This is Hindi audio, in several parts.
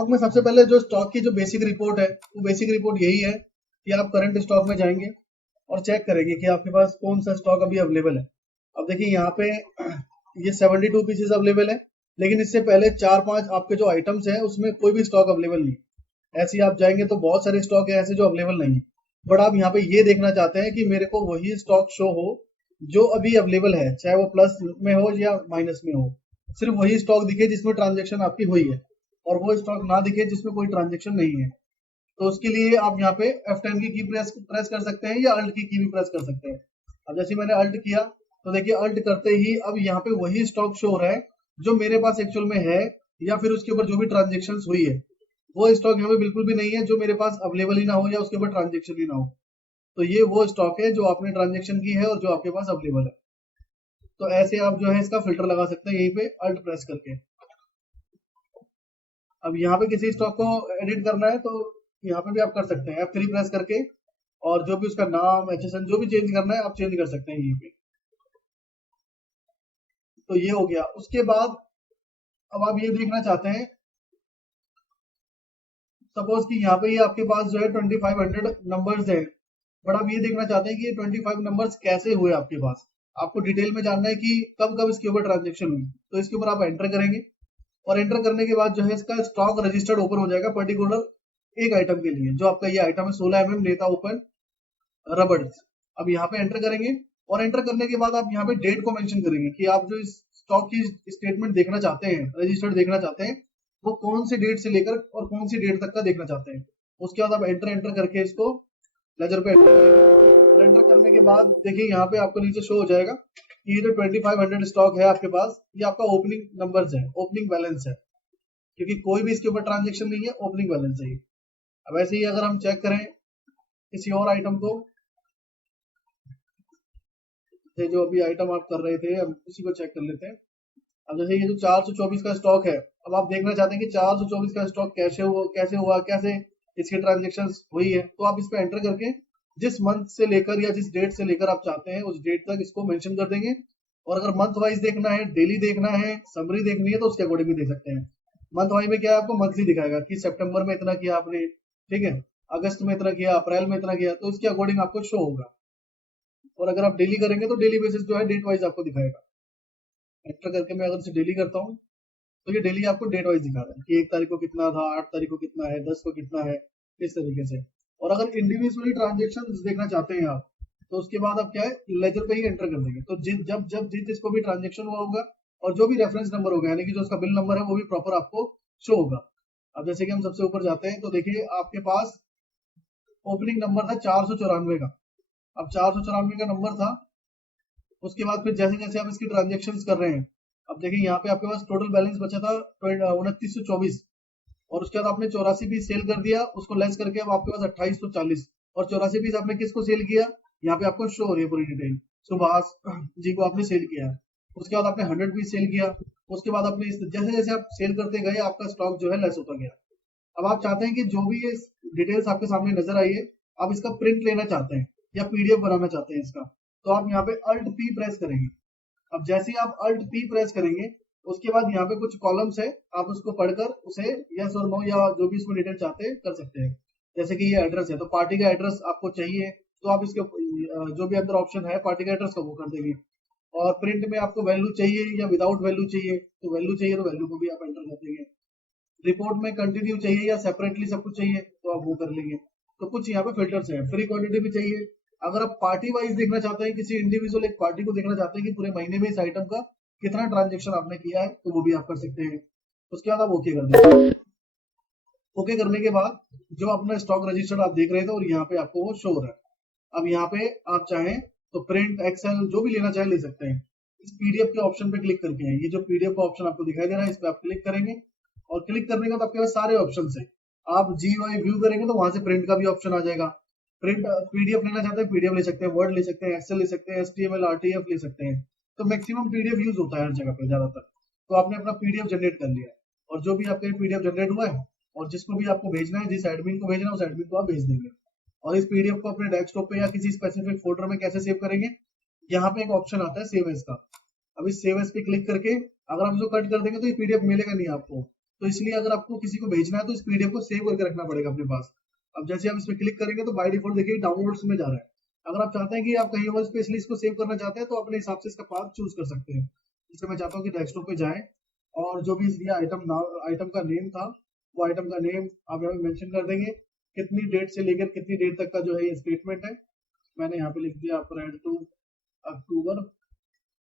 स्टॉक में सबसे पहले जो स्टॉक की जो बेसिक रिपोर्ट है, वो बेसिक रिपोर्ट यही है कि आप करंट स्टॉक में जाएंगे और चेक करेंगे कि आपके पास कौन सा स्टॉक अभी अवेलेबल है। अब देखिए यहाँ पे ये 72 पीसेस अवेलेबल है, लेकिन इससे पहले 4-5 आपके जो आइटम्स हैं उसमें कोई भी स्टॉक अवेलेबल नहीं। ऐसे ही आप जाएंगे तो बहुत सारे स्टॉक है ऐसे जो अवेलेबल नहीं है, बट आप यहाँ पे ये देखना चाहते हैं कि मेरे को वही स्टॉक शो हो जो अभी अवेलेबल है, चाहे वो प्लस में हो या माइनस में हो। सिर्फ वही स्टॉक दिखे जिसमें ट्रांजेक्शन आपकी हुई है, और वो स्टॉक ना दिखे जिसमें कोई ट्रांजेक्शन नहीं है। तो उसके लिए आप यहाँ पे F10 की प्रेस कर सकते हैं या अल्ट की भी प्रेस कर सकते हैं। अब जैसे मैंने अल्ट किया तो देखिए अल्ट करते ही अब यहाँ पे वही स्टॉक शो हो रहा है जो मेरे पास एक्चुअल में है, या फिर उसके ऊपर जो भी ट्रांजेक्शन हुई है वो स्टॉक यहाँ पे बिल्कुल भी नहीं है जो मेरे पास अवेलेबल ही ना हो या उसके ऊपर ट्रांजेक्शन ही ना हो। तो ये वो स्टॉक है जो आपने ट्रांजेक्शन की है और जो आपके पास अवेलेबल है। तो ऐसे आप जो है इसका फिल्टर लगा सकते हैं यहीं पे अल्ट प्रेस करके। अब यहाँ पे किसी स्टॉक को एडिट करना है तो यहाँ पे भी आप कर सकते हैं F3 प्रेस करके, और जो भी उसका नाम HSN जो भी चेंज करना है आप चेंज कर सकते हैं यहीं पे। तो ये हो गया। उसके बाद अब आप ये देखना चाहते हैं, सपोज कि यहाँ पे ये आपके पास जो है 2500 नंबर्स है, बट आप ये देखना चाहते हैं कि ये 25 नंबर्स कैसे हुए आपके पास। आपको डिटेल में जानना है कि कब कब इसके ऊपर ट्रांजेक्शन हुई, तो इसके ऊपर आप एंटर करेंगे, और एंटर करने के बाद जो है इसका स्टॉक रजिस्टर्ड ओपन हो जाएगा पर्टिकुलर एक आइटम के लिए, जो आपका ये आइटम है 16 नेता ओपन रबड़। अब यहाँ पे एंटर करेंगे, और एंटर करने के बाद आप यहाँ पे डेट को मेंशन करेंगे कि आप जो इस स्टॉक की स्टेटमेंट देखना चाहते हैं, रजिस्टर्ड देखना चाहते हैं, वो कौन सी डेट से लेकर और कौन सी डेट तक का देखना चाहते हैं। उसके बाद आप एंटर करके इसको लेजर पे और एंटर करने के बाद देखिए यहाँ पे आपको नीचे शो हो जाएगा कि ये जो 2500 स्टॉक है आपके पास, ये आपका ओपनिंग नंबर्स है, ओपनिंग बैलेंस है, क्योंकि कोई भी इसके ऊपर ट्रांजेक्शन नहीं है, ओपनिंग बैलेंस है। अब ऐसे ही अगर हम चेक करें किसी और आइटम को, जो अभी आइटम आप कर रहे थे हम उसी को चेक कर लेते हैं। अब जैसे ये जो 424 का स्टॉक है, अब आप देखना चाहते हैं कि 424 का स्टॉक कैसे हुआ, कैसे इसकी ट्रांजेक्शन हुई है, तो आप इस पे एंटर करके जिस मंथ से लेकर या जिस डेट से लेकर आप चाहते हैं उस डेट तक इसको मेंशन कर देंगे। और अगर मंथ वाइज देखना है, डेली देखना है, समरी देखनी है, तो उसके अकॉर्डिंग भी देख सकते हैं। मंथ वाइज में क्या है, आपको मंथली दिखाएगा कि सितंबर में इतना किया आपने, ठीक है, अगस्त में इतना किया, अप्रैल में इतना किया, तो इसके अकॉर्डिंग आपको शो होगा। और अगर आप डेली करेंगे तो डेली बेसिस जो है डेट वाइज आपको दिखाएगा। एंटर करके मैं अगर इसे डेली करता हूँ तो ये डेली आपको डेट वाइज दिखा रहा है कि 1 तारीख को कितना था, 8 तारीख को कितना है, 10 को कितना है, इस तरीके से। और अगर इंडिविजुअली ट्रांजेक्शन देखना चाहते हैं आप, तो उसके बाद आप क्या है लेजर पे ही एंटर कर देंगे। तो जिस जिसको भी ट्रांजेक्शन हुआ होगा और जो भी रेफरेंस नंबर होगा, यानी कि जो उसका बिल नंबर है वो भी प्रॉपर आपको शो होगा। अब जैसे कि हम सबसे ऊपर जाते हैं तो देखिए आपके पास ओपनिंग नंबर था 494 का। अब 494 का नंबर था, उसके बाद फिर जैसे जैसे आप इसकी ट्रांजेक्शन कर रहे हैं, अब देखिए यहाँ पे आपके पास टोटल बैलेंस बचा था 2924, और उसके बाद आपने 84 पीस सेल कर दिया, उसको लेस करके अब आपके पास 2840, और 84 पीस आपने किसको सेल किया, यहाँ पे आपको शो हो रही है पूरी डिटेल, सुभाष जी को आपने सेल किया है। उसके बाद आपने 100 पीस सेल किया, उसके बाद आपने जैसे जैसे आप सेल करते गए आपका स्टॉक जो है लेस होता गया। अब आप चाहते हैं कि जो भी ये डिटेल्स आपके सामने नजर आई है, आप इसका प्रिंट लेना चाहते हैं या पीडीएफ बनाना चाहते हैं इसका, तो आप यहाँ पे अल्ट पी प्रेस करेंगे। अब जैसे ही आप अल्ट पी प्रेस करेंगे, उसके बाद यहाँ पे कुछ कॉलम्स है, आप उसको पढ़कर उसे यस और नो या जो भी इसमें डिटेल चाहते हैं कर सकते हैं। जैसे कि ये एड्रेस है, तो पार्टी का एड्रेस आपको चाहिए, तो आप इसके जो भी अंदर ऑप्शन है पार्टी का एड्रेस का वो कर देंगे। और प्रिंट में आपको वैल्यू चाहिए या विदाउट वैल्यू चाहिए, तो वैल्यू चाहिए तो वैल्यू को भी आप एंटर कर देंगे। रिपोर्ट में कंटिन्यू चाहिए या सेपरेटली सब कुछ चाहिए, तो आप वो कर लेंगे। तो कुछ यहाँ पे फिल्टर्स हैं। फ्री क्वांटिटी भी चाहिए, अगर आप पार्टी वाइज देखना चाहते हैं, किसी इंडिविजुअल एक पार्टी को देखना चाहते हैं कि पूरे महीने में इस आइटम का कितना ट्रांजेक्शन आपने किया है, तो वो भी आप कर सकते हैं। उसके बाद आप ओके कर देंगे। ओके करने के बाद जो अपना स्टॉक रजिस्टर्ड आप देख रहे थे और यहाँ पे आपको वो शो हो रहा है। अब यहाँ पे आप चाहें तो प्रिंट, एक्सेल जो भी लेना चाहे ले सकते हैं। इस पीडीएफ के ऑप्शन पे क्लिक करके, ये जो पीडीएफ का ऑप्शन आपको दिखाई दे रहा है, इस पे आप क्लिक करेंगे, और क्लिक करने के बाद आपके पास सारे ऑप्शन है। आप जीयूआई व्यू करेंगे तो वहां से प्रिंट का भी ऑप्शन आ जाएगा। प्रिंट पीडीएफ लेना चाहते हैं पीडीएफ ले सकते हैं, वर्ड ले सकते हैं, एक्सेल ले सकते हैं, एचटीएमएल आरटीएफ ले सकते हैं। तो मैक्सिमम पीडीएफ यूज होता है हर जगह पे ज्यादातर। तो आपने अपना पीडीएफ जनरेट कर लिया, और जो भी आपका पीडीएफ जनरेट हुआ है और जिसको भी आपको भेजना है, जिस एडमिन को भेजना है उस एडमिन को आप भेज देंगे। और इस पीडीएफ को अपने डेस्कटॉप पे या किसी स्पेसिफिक फोल्डर में कैसे सेव करेंगे, यहाँ पे एक ऑप्शन आता है सेव एज का। अब इस सेव एज पे क्लिक करके अगर आप इसको कट कर देंगे तो ये पीडीएफ मिलेगा नहीं आपको, तो इसलिए अगर आपको किसी को भेजना है तो इस पीडीएफ को सेव करके रखना पड़ेगा अपने पास। अब जैसे आप इस पर क्लिक करेंगे तो बाय डिफॉल्ट देखिए डाउनलोड्स में जा रहा है। अगर आप चाहते हैं कि आप कहीं और स्पेशली इसको सेव करना चाहते हैं तो अपने हिसाब से इसका पाथ चूज कर सकते हैं। जैसे मैं चाहता हूँ कि डेस्कटॉप पे जाएं और जो भी ये आइटम का नेम था वो आइटम का नेम आप यहाँ पे मेंशन कर देंगे, कितनी डेट से लेकर कितनी डेट तक का जो है ये स्टेटमेंट है। मैंने यहाँ पे लिख दिया अप्रैल टू अक्टूबर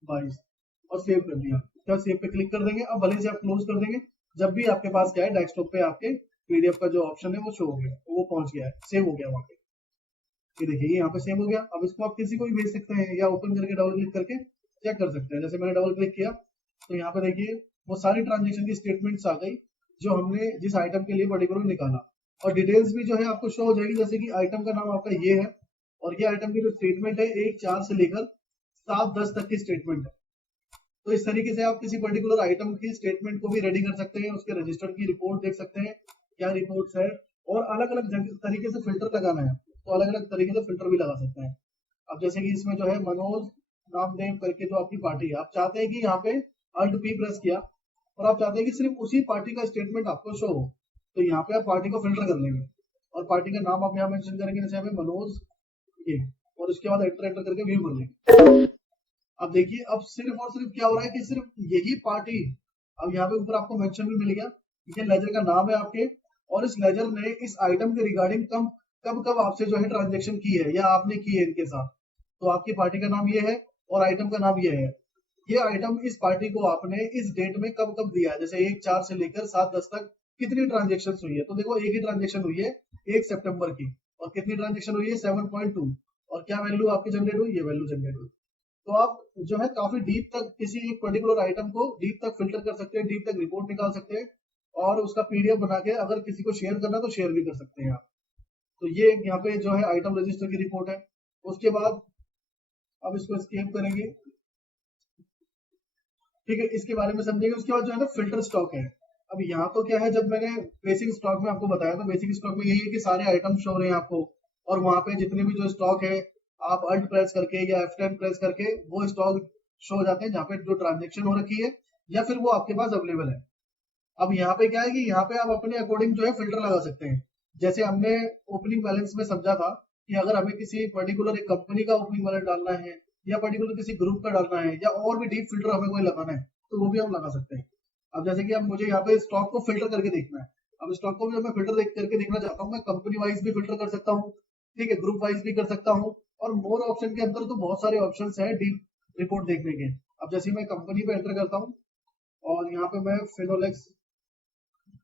22 और सेव कर दिया। क्या सेव पे क्लिक कर देंगे। अब भले से आप क्लोज कर देंगे, जब भी आपके पास क्या है डेस्कटॉप पे आपके पीडीएफ का जो ऑप्शन है वो शो हो गया, वो पहुंच गया है, सेव हो गया वहां पे। ये देखिए यहाँ पे सेव हो गया। अब इसको आप किसी को भी भेज सकते हैं या ओपन करके डबल क्लिक करके चेक कर सकते हैं। जैसे मैंने डबल क्लिक किया तो यहाँ पे देखिए वो सारी ट्रांजेक्शन की स्टेटमेंट्स आ गई जो हमने जिस आइटम के लिए पर्टिकुलर निकाला, और डिटेल्स भी जो है आपको शो हो जाएगी। जैसे कि आइटम का नाम आपका ये है और ये आइटम की जो स्टेटमेंट है 1/4 से लेकर 7/10 तक की स्टेटमेंट है। तो इस तरीके से आप किसी पर्टिकुलर आइटम की स्टेटमेंट को भी रेडी कर सकते हैं, उसके रजिस्टर की रिपोर्ट देख सकते हैं क्या रिपोर्ट्स है, और अलग अलग तरीके से फिल्टर लगाना है तो अलग अलग तरीके से फिल्टर भी लगा सकते हैं। अब जैसे कि इसमें जो है मनोज नामदेव करके जो आपकी पार्टी है, आप चाहते हैं कि यहाँ पे अल्ट पी प्रेस किया और आप चाहते हैं कि सिर्फ उसी पार्टी का स्टेटमेंट आपको शो हो, तो यहाँ पे आप पार्टी को फिल्टर कर लेंगे और पार्टी का नाम आप यहाँ मेंशन करेंगे, जैसे यहाँ पे मनोज ये, और उसके बाद एंटर एंटर करके व्यू कर लेंगे। अब देखिए अब सिर्फ और सिर्फ क्या हो रहा है कि सिर्फ यही पार्टी, अब यहाँ पे ऊपर आपको मेंशन भी मिल गया, ये लेजर का नाम है आपके, और इस लेजर ने इस आइटम के रिगार्डिंग कब कब कब आपसे जो है ट्रांजेक्शन की है या आपने की है इनके साथ। तो आपकी पार्टी का नाम ये है और आइटम का नाम ये है। ये आइटम इस पार्टी को आपने इस डेट में कब कब दिया है, जैसे 1/4 से लेकर 7/10 तक कितनी ट्रांजेक्शन हुई है। तो देखो एक ही ट्रांजेक्शन हुई है 1 सितंबर की, और कितनी ट्रांजेक्शन हुई है 7.2, और क्या वैल्यू आपकी जनरेट हुई, ये वैल्यू जनरेट हुई। तो आप जो है काफी डीप तक किसी एक पर्टिकुलर आइटम को डीप तक फिल्टर कर सकते हैं, डीप तक रिपोर्ट निकाल सकते हैं, और उसका पीडीएफ बना के अगर किसी को शेयर करना तो शेयर भी कर सकते हैं आप। तो ये यहाँ पे जो है आइटम रजिस्टर की रिपोर्ट है। उसके बाद अब इसको स्केप करेंगे, ठीक है, इसके बारे में समझेंगे। उसके बाद जो है ना फिल्टर स्टॉक है। अब यहाँ तो क्या है, जब मैंने बेसिक स्टॉक में आपको बताया था, बेसिक स्टॉक में यही है कि सारे आइटम शो रहे हैं आपको, और वहां पे जितने भी जो स्टॉक है आप अल्ट प्रेस करके या F10 प्रेस करके वो स्टॉक शो हो जाते हैं जहाँ पे जो ट्रांजेक्शन हो रखी है या फिर वो आपके पास अवेलेबल है। अब यहाँ पे क्या है कि यहाँ पे आप अपने अकॉर्डिंग जो है फिल्टर लगा सकते हैं। जैसे हमने ओपनिंग बैलेंस में समझा था कि अगर हमें किसी पर्टिकुलर एक कंपनी का ओपनिंग बैलेंस डालना है या पर्टिकुलर किसी ग्रुप का डालना है या और भी डीप फिल्टर हमें कोई लगाना है तो वो भी हम लगा सकते हैं। अब जैसे कि अब मुझे यहाँ पे स्टॉक को फिल्टर करके देखना है, अब स्टॉक को भी मैं फिल्टर करके देखना चाहता हूँ, मैं कंपनी वाइज भी फिल्टर कर सकता हूँ, ठीक है, ग्रुप वाइज भी कर सकता हूँ, और मोर ऑप्शन के अंदर तो बहुत सारे ऑप्शन है डीप रिपोर्ट देखने के। अब जैसे मैं कंपनी पे एंटर करता हूँ और यहाँ पे मैं फिनोलेक्स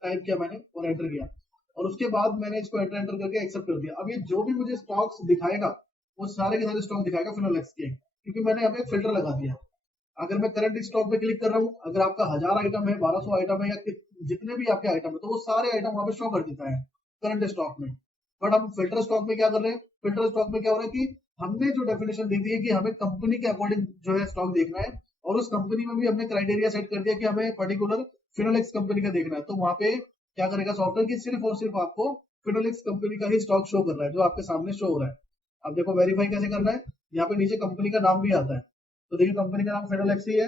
टाइप किया मैंने और एंटर किया, और उसके बाद मैंने इसको एंटर एंटर करके एक्सेप्ट कर दिया। अब ये जो भी मुझे स्टॉक्स दिखाएगा वो सारे के सारे स्टॉक दिखाएगा फिनोलेक्स के, क्योंकि मैंने यहाँ पे एक फिल्टर लगा दिया। अगर मैं करंट स्टॉक पे क्लिक कर रहा हूँ, अगर आपका 1000 आइटम है, 1200 आइटम है, या जितने भी आपके आइटम है तो वो सारे आइटम वहां पे शो कर देता है करंट स्टॉक में। बट हम फिल्टर स्टॉक में क्या कर रहे हैं, फिल्टर स्टॉक में क्या हो रहा है कि हमने जो डेफिनेशन दी थी है कि हमें कंपनी के अकॉर्डिंग जो है स्टॉक देखना है, और उस कंपनी में भी हमने क्राइटेरिया सेट कर दिया कि हमें पर्टिकुलर फिनोलेक्स कंपनी का देखना है। तो वहां पे क्या करेगा सॉफ्टवेयर की सिर्फ और सिर्फ आपको फिनोलेक्स कंपनी का ही स्टॉक शो कर रहा है जो आपके सामने शो हो रहा है। अब देखो वेरीफाई कैसे करना है, यहाँ पे नीचे कंपनी का नाम भी आता है, तो देखिए कंपनी का नाम फिनोलेक्स ही है,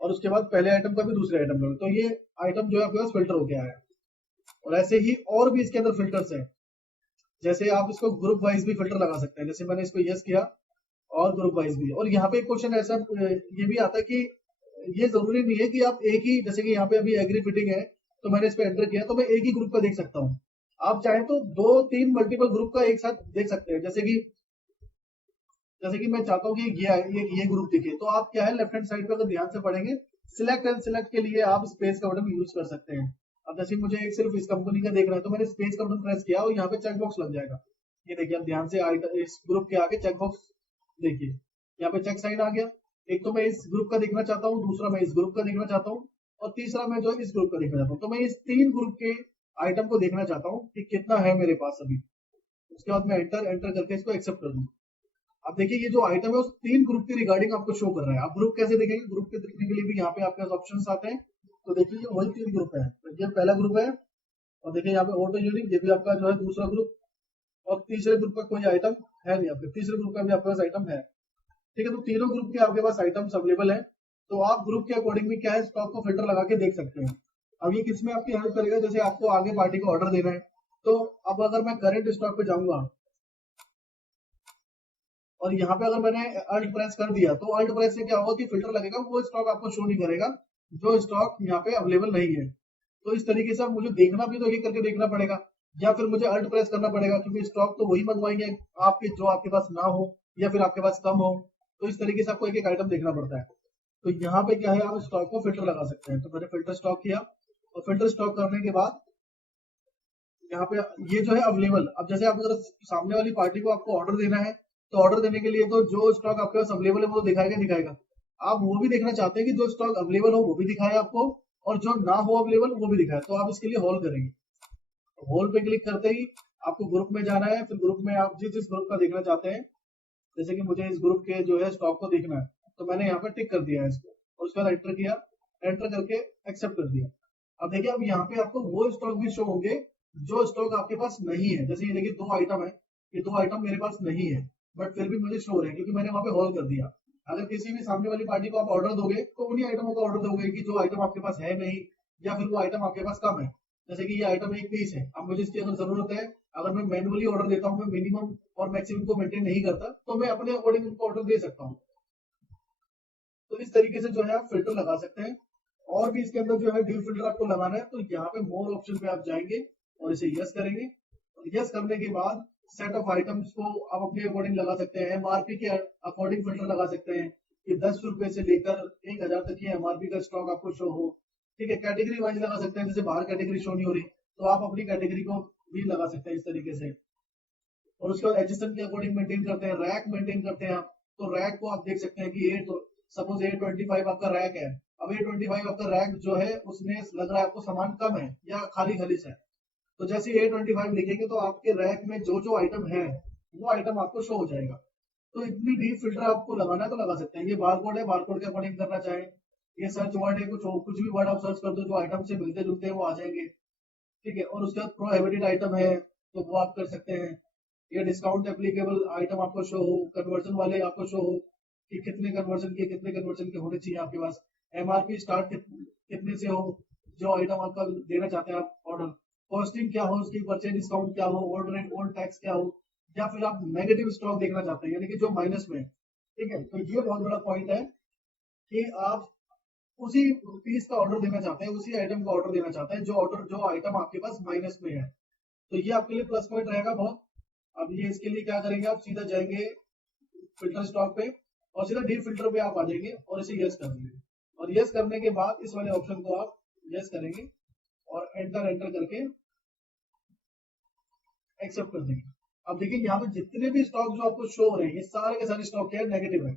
और उसके बाद पहले आइटम का भी दूसरे आइटम का भी, तो ये आइटम जो है आपके पास फिल्टर हो गया है। और ऐसे ही और भी इसके अंदर फिल्टर्स हैं, जैसे आप इसको ग्रुप वाइज भी फिल्टर लगा सकते हैं। जैसे मैंने इसको यस किया और ग्रुप वाइज भी, और यहाँ पे एक क्वेश्चन ऐसा ये भी आता है कि ये जरूरी नहीं है कि आप एक ही, जैसे कि यहाँ पे अभी एग्री फिटिंग है तो मैंने इस पे एंटर किया तो मैं एक ही ग्रुप का देख सकता हूँ। आप चाहें तो 2-3 मल्टीपल ग्रुप का एक साथ देख सकते हैं। जैसे कि मैं चाहता हूँ कि ये ग्रुप दिखे, तो आप क्या है लेफ्ट हैंड साइड पे अगर ध्यान से पढ़ेंगे सिलेक्ट एंड सिलेक्ट के लिए आप स्पेस का बटन यूज कर सकते हैं। अब जैसे मुझे एक सिर्फ इस कंपनी का देखना है तो मैंने स्पेस का बटन प्रेस किया और यहाँ पे चेक बॉक्स लग जाएगा। ये देखिए आप ध्यान से इस ग्रुप के आगे चेक बॉक्स देखिए, यहाँ पे चेक साइन आ गया। एक तो मैं इस ग्रुप का देखना चाहता हूँ, दूसरा मैं इस ग्रुप का देखना चाहता हूँ, और तीसरा मैं जो इस ग्रुप का देखना चाहता हूँ। तो मैं इस 3 ग्रुप के आइटम को देखना चाहता हूँ कि कितना है मेरे पास अभी। उसके बाद मैं एंटर एंटर करके इसको एक्सेप्ट कर दूँ। अब देखिए ये जो आइटम है उस 3 ग्रुप के रिगार्डिंग आपको शो कर रहा है। आप ग्रुप कैसे देखेंगे, ग्रुप के देखने के लिए भी यहाँ पे आपके पास ऑप्शंस आते हैं। तो देखिए ये वही 3 ग्रुप है, तो ये पहला ग्रुप है, और देखिए यहाँ पे ऑटो यूनिक, ये भी आपका जो है दूसरा ग्रुप, और तीसरे ग्रुप का कोई आइटम है नहीं, आपके तीसरे ग्रुप का भी आपके पास आइटम है, ठीक है। तो तीनों ग्रुप के आपके पास आइटम्स अवेलेबल है, तो आप ग्रुप के अकॉर्डिंग भी क्या है स्टॉक को फिल्टर लगा के देख सकते हैं। अब ये किस में आपकी हेल्प करेगा, जैसे आपको आगे पार्टी को ऑर्डर देना है, तो अब अगर मैं करंट स्टॉक पे जाऊंगा और यहाँ पे अगर मैंने अल्ट प्रेस कर दिया, तो अल्ट प्रेस से क्या होगा कि फिल्टर लगेगा, वो स्टॉक आपको शो नहीं करेगा जो स्टॉक यहाँ पे अवेलेबल नहीं है। तो इस तरीके से अब मुझे देखना भी तो ये करके देखना पड़ेगा, या फिर मुझे अल्ट प्रेस करना पड़ेगा, क्योंकि स्टॉक तो वही मंगवाएंगे आपके जो आपके पास ना हो या फिर आपके पास कम हो। तो इस तरीके से आपको एक एक आइटम देखना पड़ता है। तो यहाँ पे क्या है, आप स्टॉक को फिल्टर लगा सकते हैं। तो मैंने फिल्टर स्टॉक किया, और फिल्टर स्टॉक करने के बाद यहाँ पे ये जो है अवेलेबल, अब जैसे आप अगर सामने वाली पार्टी को आपको ऑर्डर देना है, तो ऑर्डर देने के लिए तो जो स्टॉक आपके पास अवेलेबल है वो दिखाएगा दिखाएगा। आप वो भी देखना चाहते हैं कि जो स्टॉक अवेलेबल हो वो भी दिखाए आपको, और जो ना हो अवेलेबल वो भी दिखाए, तो आप इसके लिए होल्ड करेंगे। होल्ड पे क्लिक करते ही आपको ग्रुप में जाना है, फिर ग्रुप में आप जिस जिस ग्रुप का देखना चाहते हैं, जैसे कि मुझे इस ग्रुप के जो है स्टॉक को देखना है, तो मैंने यहाँ पे टिक कर दिया है इसको, और उसके बाद एंटर किया, एंटर करके एक्सेप्ट कर दिया। अब देखिए, अब यहाँ पे आपको वो स्टॉक भी शो होंगे जो स्टॉक आपके पास नहीं है। जैसे ये देखिए 2 आइटम है, ये 2 आइटम मेरे पास नहीं है, बट फिर भी मुझे शो हो रहे हैं क्योंकि मैंने वहां पे होल्ड कर दिया। अगर किसी भी सामने वाली पार्टी को आप ऑर्डर दोगे, तो उन्हीं आइटमों का ऑर्डर दोगे कि जो आइटम आपके पास है नहीं, या फिर वो आइटम आपके पास कम है। जैसे कि ये आइटम 1 पीस है, अब मुझे इसकी अगर जरूरत है, अगर मैं मैनुअली ऑर्डर देता हूँ, मैं मिनिमम और मैक्सिमम को मेंटेन नहीं करता, तो मैं अपने अकॉर्डिंग उनको ऑर्डर दे सकता हूँ। तो इस तरीके से जो है आप फिल्टर लगा सकते हैं। और भी इसके अंदर जो है डीप फिल्टर आपको लगाना है, तो यहाँ पे मोर ऑप्शन पे आप जाएंगे और इसे यस करेंगे, और यस करने के बाद सेट ऑफ आइटम्स को आप अपने अकॉर्डिंग लगा सकते हैं। एमआरपी के अकॉर्डिंग फिल्टर लगा सकते हैं कि 10 रुपए से लेकर 1000 तक की एमआरपी का स्टॉक आपको शो हो। ठीक है, कैटेगरी वाइज लगा सकते हैं, जैसे बाहर कैटेगरी शो नहीं हो रही, तो आप अपनी कैटेगरी को भी लगा सकते हैं इस तरीके से। और उसके बाद एडजस्टमेंट के अकॉर्डिंग मेंटेन करते हैं, रैक मेंटेन करते हैं आप। तो रैक को आप देख सकते हैं कि सपोज A25 आपका रैक है, अब A25 आपका रैक जो है उसमें लग रहा है आपको सामान कम है या खाली खालिश है, तो जैसे A25 लिखेंगे तो आपके रैक में जो जो आइटम है वो आइटम आपको शो हो जाएगा। तो इतनी डीप फिल्टर आपको लगाना है तो लगा सकते हैं। ये बारकोड है, बारकोड के अकॉर्डिंग करना चाहें, ये सर्च वर्ड है, कुछ भी वर्ड आप सर्च कर दो जो आइटम से मिलते जुलते हैं वो आ जाएंगे। ठीक है, और उसके बाद प्रोहिबिटेड आइटम है तो वो आप कर सकते हैं। ये डिस्काउंट एप्लीकेबल आइटम आपको शो हो, कन्वर्जन वाले आपको शो हो कि कितने कन्वर्जन के होने चाहिए आपके पास। एमआरपी स्टार्ट कितने से हो, जो आइटम आपका देना चाहते हैं आप ऑर्डर, कॉस्टिंग क्या हो उसकी, परचेज डिस्काउंट क्या हो, ऑर्डर रेट ओल्ड टैक्स क्या हो, या फिर आप नेगेटिव स्टॉक देखना चाहते हैं यानी कि जो माइनस में है। ठीक है, तो ये बहुत बड़ा पॉइंट है कि आप उसी पीस का ऑर्डर देना चाहते हैं, उसी आइटम का ऑर्डर देना चाहते हैं जो आइटम आपके पास माइनस में है। तो ये आपके लिए प्लस पॉइंट रहेगा बहुत। अब ये इसके लिए क्या करेंगे, आप सीधा जाएंगे फिल्टर स्टॉक पे, और सीधा डीप फिल्टर पे आप आ जाएंगे और इसे यस कर देंगे, और यस करने के बाद इस वाले ऑप्शन को आप यस करेंगे और एंटर एंटर करके एक्सेप्ट कर देंगे। अब देखिए यहाँ पे जितने भी स्टॉक जो आपको शो हो रहे हैं, ये सारे के सारे स्टॉक क्या है, नेगेटिव है।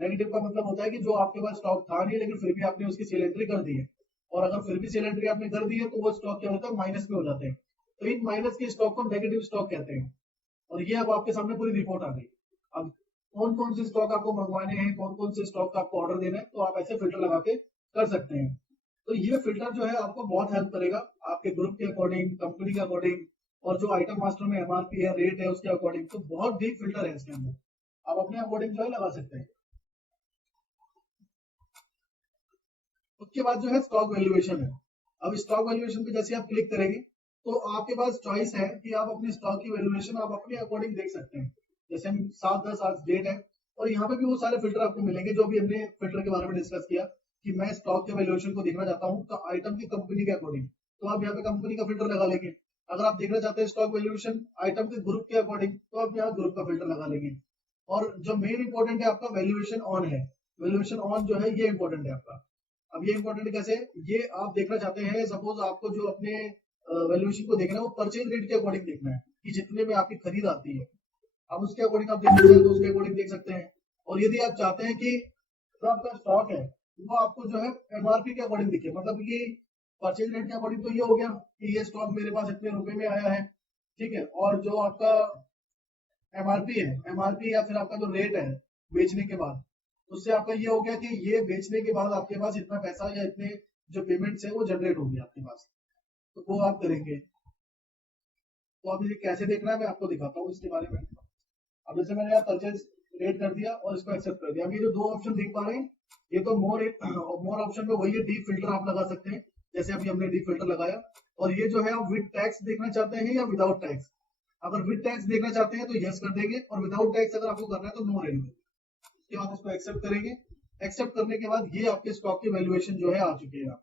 नेगेटिव का मतलब होता है कि जो आपके पास स्टॉक था नहीं, लेकिन फिर भी आपने उसकी सेल एंट्री कर दी है, और अगर फिर भी सेल एंट्री आपने कर दी है तो वो स्टॉक क्या होता है, माइनस में हो जाते हैं। तो इन माइनस के स्टॉक को नेगेटिव स्टॉक कहते हैं। और ये अब आपके सामने पूरी रिपोर्ट आ गई। अब कौन कौन से स्टॉक आपको मंगवाने हैं, कौन कौन से स्टॉक का आपको ऑर्डर देना है, तो आप ऐसे फिल्टर लगा के कर सकते हैं। तो ये फिल्टर जो है आपको बहुत हेल्प करेगा आपके ग्रुप के अकॉर्डिंग, कंपनी के अकॉर्डिंग, और जो आइटम मास्टर में एमआरपी है, रेट है, उसके अकॉर्डिंग। तो बहुत डीप फिल्टर है इसके अंदर, आप अपने अकॉर्डिंग जो है लगा सकते हैं। उसके बाद जो है स्टॉक वैल्यूएशन है। अब स्टॉक वैल्यूएशन पे जैसे आप क्लिक करेंगे, तो आपके पास चॉइस है कि आप अपने स्टॉक की वैल्यूएशन आप अपने अकॉर्डिंग देख सकते हैं। जैसे हम 7/10 आज डेट है, और यहाँ पे भी वो सारे फिल्टर आपको मिलेंगे जो भी हमने फिल्टर के बारे में डिस्कस किया कि मैं स्टॉक के वैल्यूएशन को देखना चाहता हूँ तो आइटम की कंपनी के अकॉर्डिंग, तो आप यहाँ पे कंपनी का फिल्टर लगा लेंगे। अगर आप देखना चाहते हैं स्टॉक वैल्यूएशन आइटम के ग्रुप के अकॉर्डिंग, तो आप यहाँ ग्रुप का फिल्टर लगा लेंगे। और जो मेन इंपॉर्टेंट है आपका वैल्यूएशन ऑन है, वैल्यूएशन ऑन जो है ये इंपॉर्टेंट है आपका। अब ये इंपॉर्टेंट कैसे, ये आप देखना चाहते हैं, सपोज आपको जो अपने वैल्यूएशन को देखना है वो परचेज रेट के अकॉर्डिंग देखना है कि जितने में आपकी खरीद आती है, अब उसके अकॉर्डिंग आप देख सकते हैं, तो उसके अकॉर्डिंग देख सकते हैं। और यदि आप चाहते हैं कि जो आपका स्टॉक है वो आपको जो है एमआरपी के अकॉर्डिंग दिखे, मतलब कि परचेज रेट के अकॉर्डिंग, तो ये हो गया कि ये स्टॉक मेरे पास इतने रुपए में आया है। ठीक है, और जो आपका एमआरपी है, एमआरपी या फिर आपका जो रेट है बेचने के बाद, उससे आपका ये हो गया कि ये बेचने के बाद आपके पास इतना पैसा या इतने जो पेमेंट्स है वो जनरेट होगी आपके पास, तो वो आप करेंगे। तो अब ये कैसे देखना है मैं आपको दिखाता हूँ इसके बारे में। अब जैसे मैंने यहाँ परचेज रेट कर दिया और इसको एक्सेप्ट कर दिया। अब ये जो 2 ऑप्शन देख पा रहे हैं, ये तो मोर ऑप्शन में वही है, डीप फिल्टर आप लगा सकते हैं। जैसे अभी हमने डी फिल्टर लगाया। और ये जो है आप विद टैक्स देखना चाहते हैं या विदाउट टैक्स। अगर विद टैक्स देखना चाहते हैं तो यस कर देंगे, और विदाउट टैक्स अगर आपको करना है तो नो रहेंगे। उसके बाद इसको एक्सेप्ट करेंगे। एक्सेप्ट करने के बाद ये आपके स्टॉक की वैल्यूएशन जो है आ चुकी है।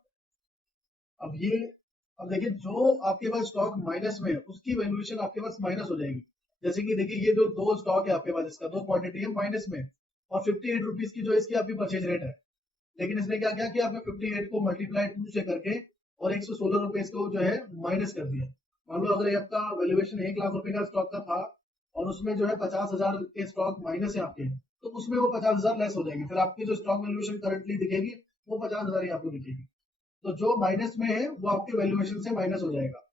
अब ये अब देखिए जो आपके पास स्टॉक माइनस में है उसकी वैल्यूएशन आपके पास माइनस हो जाएगी। जैसे कि देखिए ये जो दो स्टॉक है आपके पास, इसका दो क्वांटिटी है माइनस में, और 58 रुपीज की जो इसकी आपकी परचेज रेट है। लेकिन इसने क्या किया कि आपने 58 को मल्टीप्लाई 2 से करके और 116 रुपए इसको जो है माइनस कर दिया। मान लो अगर ये आपका वैल्यूएशन 1 लाख रुपए का स्टॉक का था और उसमें जो है 50,000 के स्टॉक माइनस है आपके, तो उसमें वो 50,000 लेस हो जाएंगे। फिर आपकी जो स्टॉक वैल्यूएशन करंटली दिखेगी वो 50,000 ही आपको दिखेगी। तो जो माइनस में है वो आपके वैल्यूएशन से माइनस हो जाएगा।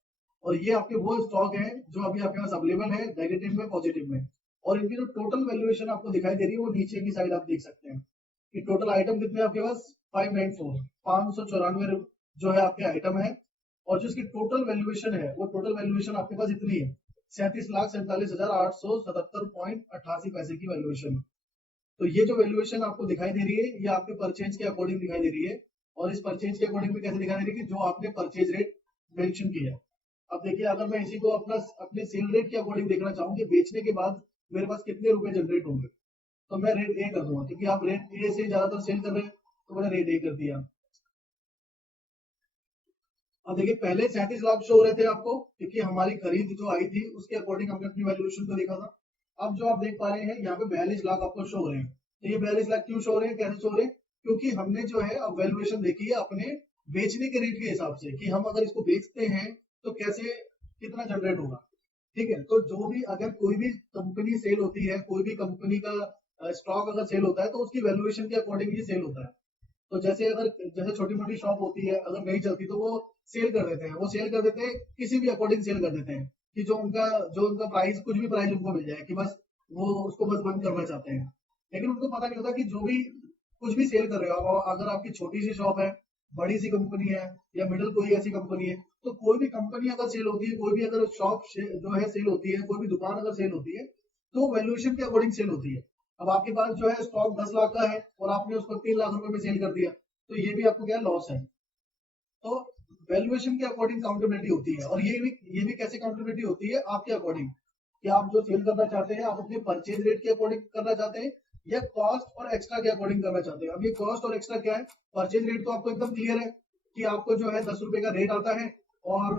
और ये आपके वो स्टॉक है जो अभी आपके पास अवेलेबल है नेगेटिव में पॉजिटिव में। और इनकी जो टोटल वैल्यूएशन आपको दिखाई दे रही है वो नीचे की साइड आप देख सकते हैं कि टोटल आइटम कितने आपके पास 594 594 जो है आपके आइटम है। और जो इसकी टोटल वैल्यूएशन है वो टोटल वैल्यूएशन आपके पास इतनी है 37,47,877.88 पैसे की वैल्यूएशन। तो ये जो वैल्यूएशन आपको दिखाई दे रही है ये आपके परचेज के अकॉर्डिंग दिखाई दे रही है। और इस परचेज के अकॉर्डिंग में कैसे दिखाई दे रही है कि जो आपने परचेज रेट मेंशन किया है। अब देखिए अगर मैं इसी को अपने सेल रेट के अकॉर्डिंग देखना चाहूँ कि बेचने के बाद मेरे पास कितने रुपए जनरेट होंगे, तो मैं रेट ए कर दूंगा, क्योंकि आप रेट ए से ज्यादातर सेल कर रहे हैं तो मैंने रेट ए कर दिया। अब देखिए पहले 37 लाख शो हो रहे थे आपको क्योंकि हमारी खरीद जो आई थी उसके अकॉर्डिंग हमने अपनी वैल्यूएशन को देखा था। अब जो आप देख पा रहे हैं यहाँ पे 42 लाख आपको शो हो रहे हैं। तो ये 42 लाख क्यों शो हो रहे हैं, कैसे शो हो रहे हैं, क्योंकि हमने जो है अब वैल्यूएशन देखी है अपने बेचने के रेट के हिसाब से कि हम अगर इसको बेचते हैं तो कैसे कितना जनरेट होगा। ठीक है, तो जो भी अगर कोई भी कंपनी सेल होती है, कोई भी कंपनी का स्टॉक अगर सेल होता है तो उसकी वैल्यूएशन के अकॉर्डिंग ही सेल होता है। तो जैसे छोटी मोटी शॉप होती है अगर नहीं चलती तो वो सेल कर देते हैं, वो सेल कर देते हैं किसी भी अकॉर्डिंग सेल कर देते हैं कि जो उनका प्राइस कुछ भी प्राइस उनको मिल जाए कि बस वो उसको बस बंद करना चाहते हैं। लेकिन उनको पता नहीं होता कि जो भी कुछ भी सेल कर रहे हो आप, अगर आपकी छोटी सी शॉप है, बड़ी सी कंपनी है या मिडिल कोई ऐसी कंपनी है, तो कोई भी कंपनी अगर सेल होती है, कोई भी अगर शॉप जो है सेल होती है, कोई भी दुकान अगर सेल होती है तो वैल्यूएशन के अकॉर्डिंग सेल होती है। अब आपके पास जो है स्टॉक 10 लाख का है और आपने उसको 3 लाख रुपए में सेल कर दिया तो ये भी आपको क्या लॉस है। तो वैल्यूएशन के अकॉर्डिंग काउंटेबिलिटी होती है। और ये भी कैसे काउंटेबिलिटी होती है आपके अकॉर्डिंग कि आप जो सेल करना चाहते हैं आप अपने परचेज रेट के अकॉर्डिंग करना चाहते हैं या कॉस्ट और एक्स्ट्रा के अकॉर्डिंग करना चाहते हैं। अब ये कॉस्ट और एक्स्ट्रा क्या है, परचेज रेट तो आपको एकदम क्लियर है कि आपको जो है 10 रुपए का रेट आता है और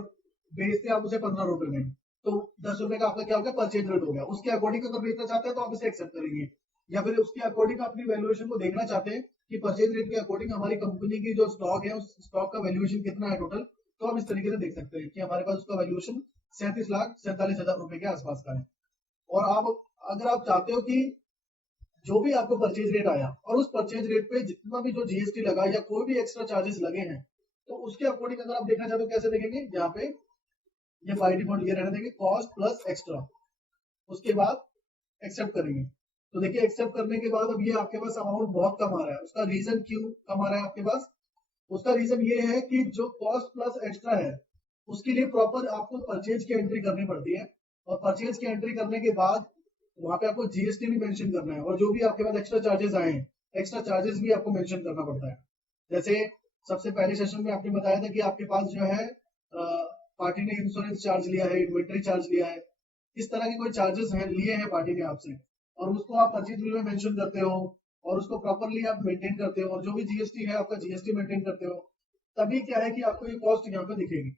बेचते आप उसे 15 रुपए में, तो 10 रुपए का आपका क्या हो गया, परचेज रेट हो गया। उसके अकॉर्डिंग अगर बेचना चाहते हैं तो आप इसे एक्सेप्ट करेंगे, या फिर उसके अकॉर्डिंग अपनी वैल्यूएशन को देखना चाहते हैं कि परचेज रेट के अकॉर्डिंग हमारी कंपनी की जो स्टॉक है उस स्टॉक का वैल्यूएशन कितना है टोटल, तो हम इस तरीके से देख सकते हैं कि हमारे पास उसका वैल्यूएशन 37,47,000 रुपए के आसपास का है। और आप अगर आप चाहते हो कि जो भी आपको परचेज रेट आया और उस परचेज रेट पे जितना भी जो जीएसटी लगा या कोई भी एक्स्ट्रा चार्जेस लगे हैं, तो उसके अकॉर्डिंग अगर आप देखना चाहते हो कैसे देखेंगे, यहाँ पे ये बाय डिफॉल्ट ये रहने देंगे कॉस्ट प्लस एक्स्ट्रा, उसके बाद एक्सेप्ट करेंगे। तो देखिए एक्सेप्ट करने के बाद अब ये आपके पास अमाउंट बहुत कम आ रहा है। उसका रीजन क्यों कम आ रहा है आपके पास, उसका रीजन ये है कि जो कॉस्ट प्लस एक्स्ट्रा है उसके लिए प्रॉपर आपको परचेज की एंट्री करनी पड़ती है, और परचेज की एंट्री करने के बाद वहां पे आपको जीएसटी भी मेंशन करना है, और जो भी आपके पास एक्स्ट्रा चार्जेस आए हैं एक्स्ट्रा चार्जेस भी आपको मेंशन करना पड़ता है। जैसे सबसे पहले सेशन में आपने बताया था कि आपके पास जो है पार्टी ने इंश्योरेंस चार्ज लिया है, इन्वेंट्री चार्ज लिया है, इस तरह के कोई चार्जेस हैं लिए हैं पार्टी ने आपसे, और उसको आप परचेज बिल में मेंशन करते हो और उसको प्रॉपरली आप मेंटेन करते हो, और जो भी जीएसटी है आपका जीएसटी मेंटेन करते हो, तभी क्या है कि आपको ये कॉस्ट यहाँ पे दिखेगी।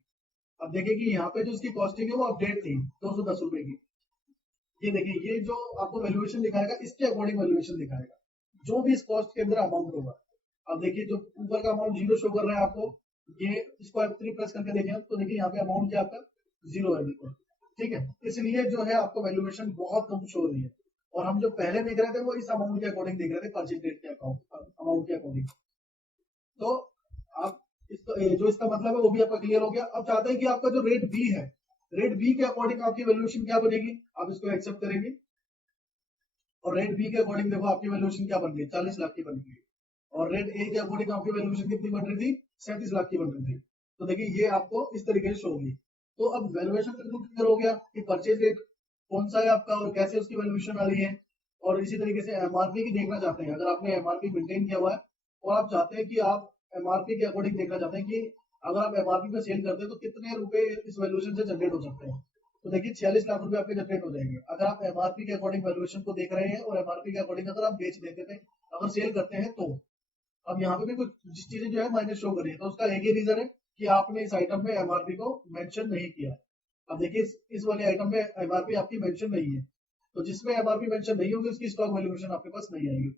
अब देखिए कि यहाँ पे जो इसकी कॉस्टिंग है वो अपडेट थी 210 रुपए की। ये देखिए ये जो आपको वैल्यूएशन दिखाएगा इसके अकॉर्डिंग वैल्यूएशन दिखाएगा जो भी इस कॉस्ट के अंदर अमाउंट होगा। अब देखिए जो ऊपर का अमाउंट जीरो शो कर रहा है आपको, ये इसको F3 प्रेस करके देखें तो देखिए यहाँ पे अमाउंट क्या आपका जीरो है बिल्कुल। ठीक है, इसलिए जो है आपको वैल्यूएशन बहुत कम शो हो रही है, और हम जो पहले देख रहे थे वो इस अमाउंट के अकॉर्डिंग देख रहे थे, परचेज रेट के अमाउंट के अकॉर्डिंग। तो आप जो इसका मतलब है वो भी आपका क्लियर हो गया। अब चाहते हैं कि आपका जो रेट बी है, रेट बी के अकॉर्डिंग आपकी वैल्यूएशन क्या बनेगी, आप इसको एक्सेप्ट करेंगे और रेट बी के अकॉर्डिंग देखो आपकी वैल्यूएशन क्या बन गई, 40 लाख की बन गई, और रेट ए के अकॉर्डिंग आपकी वैल्यूएशन कितनी बन रही थी, 37 लाख की बन रही थी। तो देखिए ये आपको इस तरीके से शो होगी। तो अब वैल्यूएशन बिल्कुल क्लियर हो गया कि परचेज रेट कौन सा है आपका और कैसे उसकी वैल्यूएशन आ रही है। और इसी तरीके से एमआरपी की देखना चाहते हैं, अगर आपने एमआरपी मेंटेन किया हुआ है और आप चाहते हैं कि आप एमआरपी के अकॉर्डिंग देखना चाहते हैं कि अगर आप एमआरपी पे सेल करते हैं तो कितने रुपए इस वैल्यूएशन से जनरेट हो सकते हैं। तो देखिए 46 लाख रुपए आपके जनरेट हो जाएंगे अगर आप एमआरपी के अकॉर्डिंग वैल्यूएशन को देख रहे हैं और एमआरपी के अकॉर्डिंग अगर आप बेच देते थे, अगर सेल करते हैं तो। अब यहाँ पे भी कुछ जिस चीजें जो है माइनस शो करिए, तो उसका एक ही रीजन है कि आपने इस आइटम में एमआरपी को मेंशन नहीं किया। अब देखिए इस वाले आइटम में एमआरपी आपकी मेंशन नहीं है, तो जिसमें एमआरपी मेंशन नहीं होगी उसकी स्टॉक वैल्यूएशन आपके पास नहीं आएगी।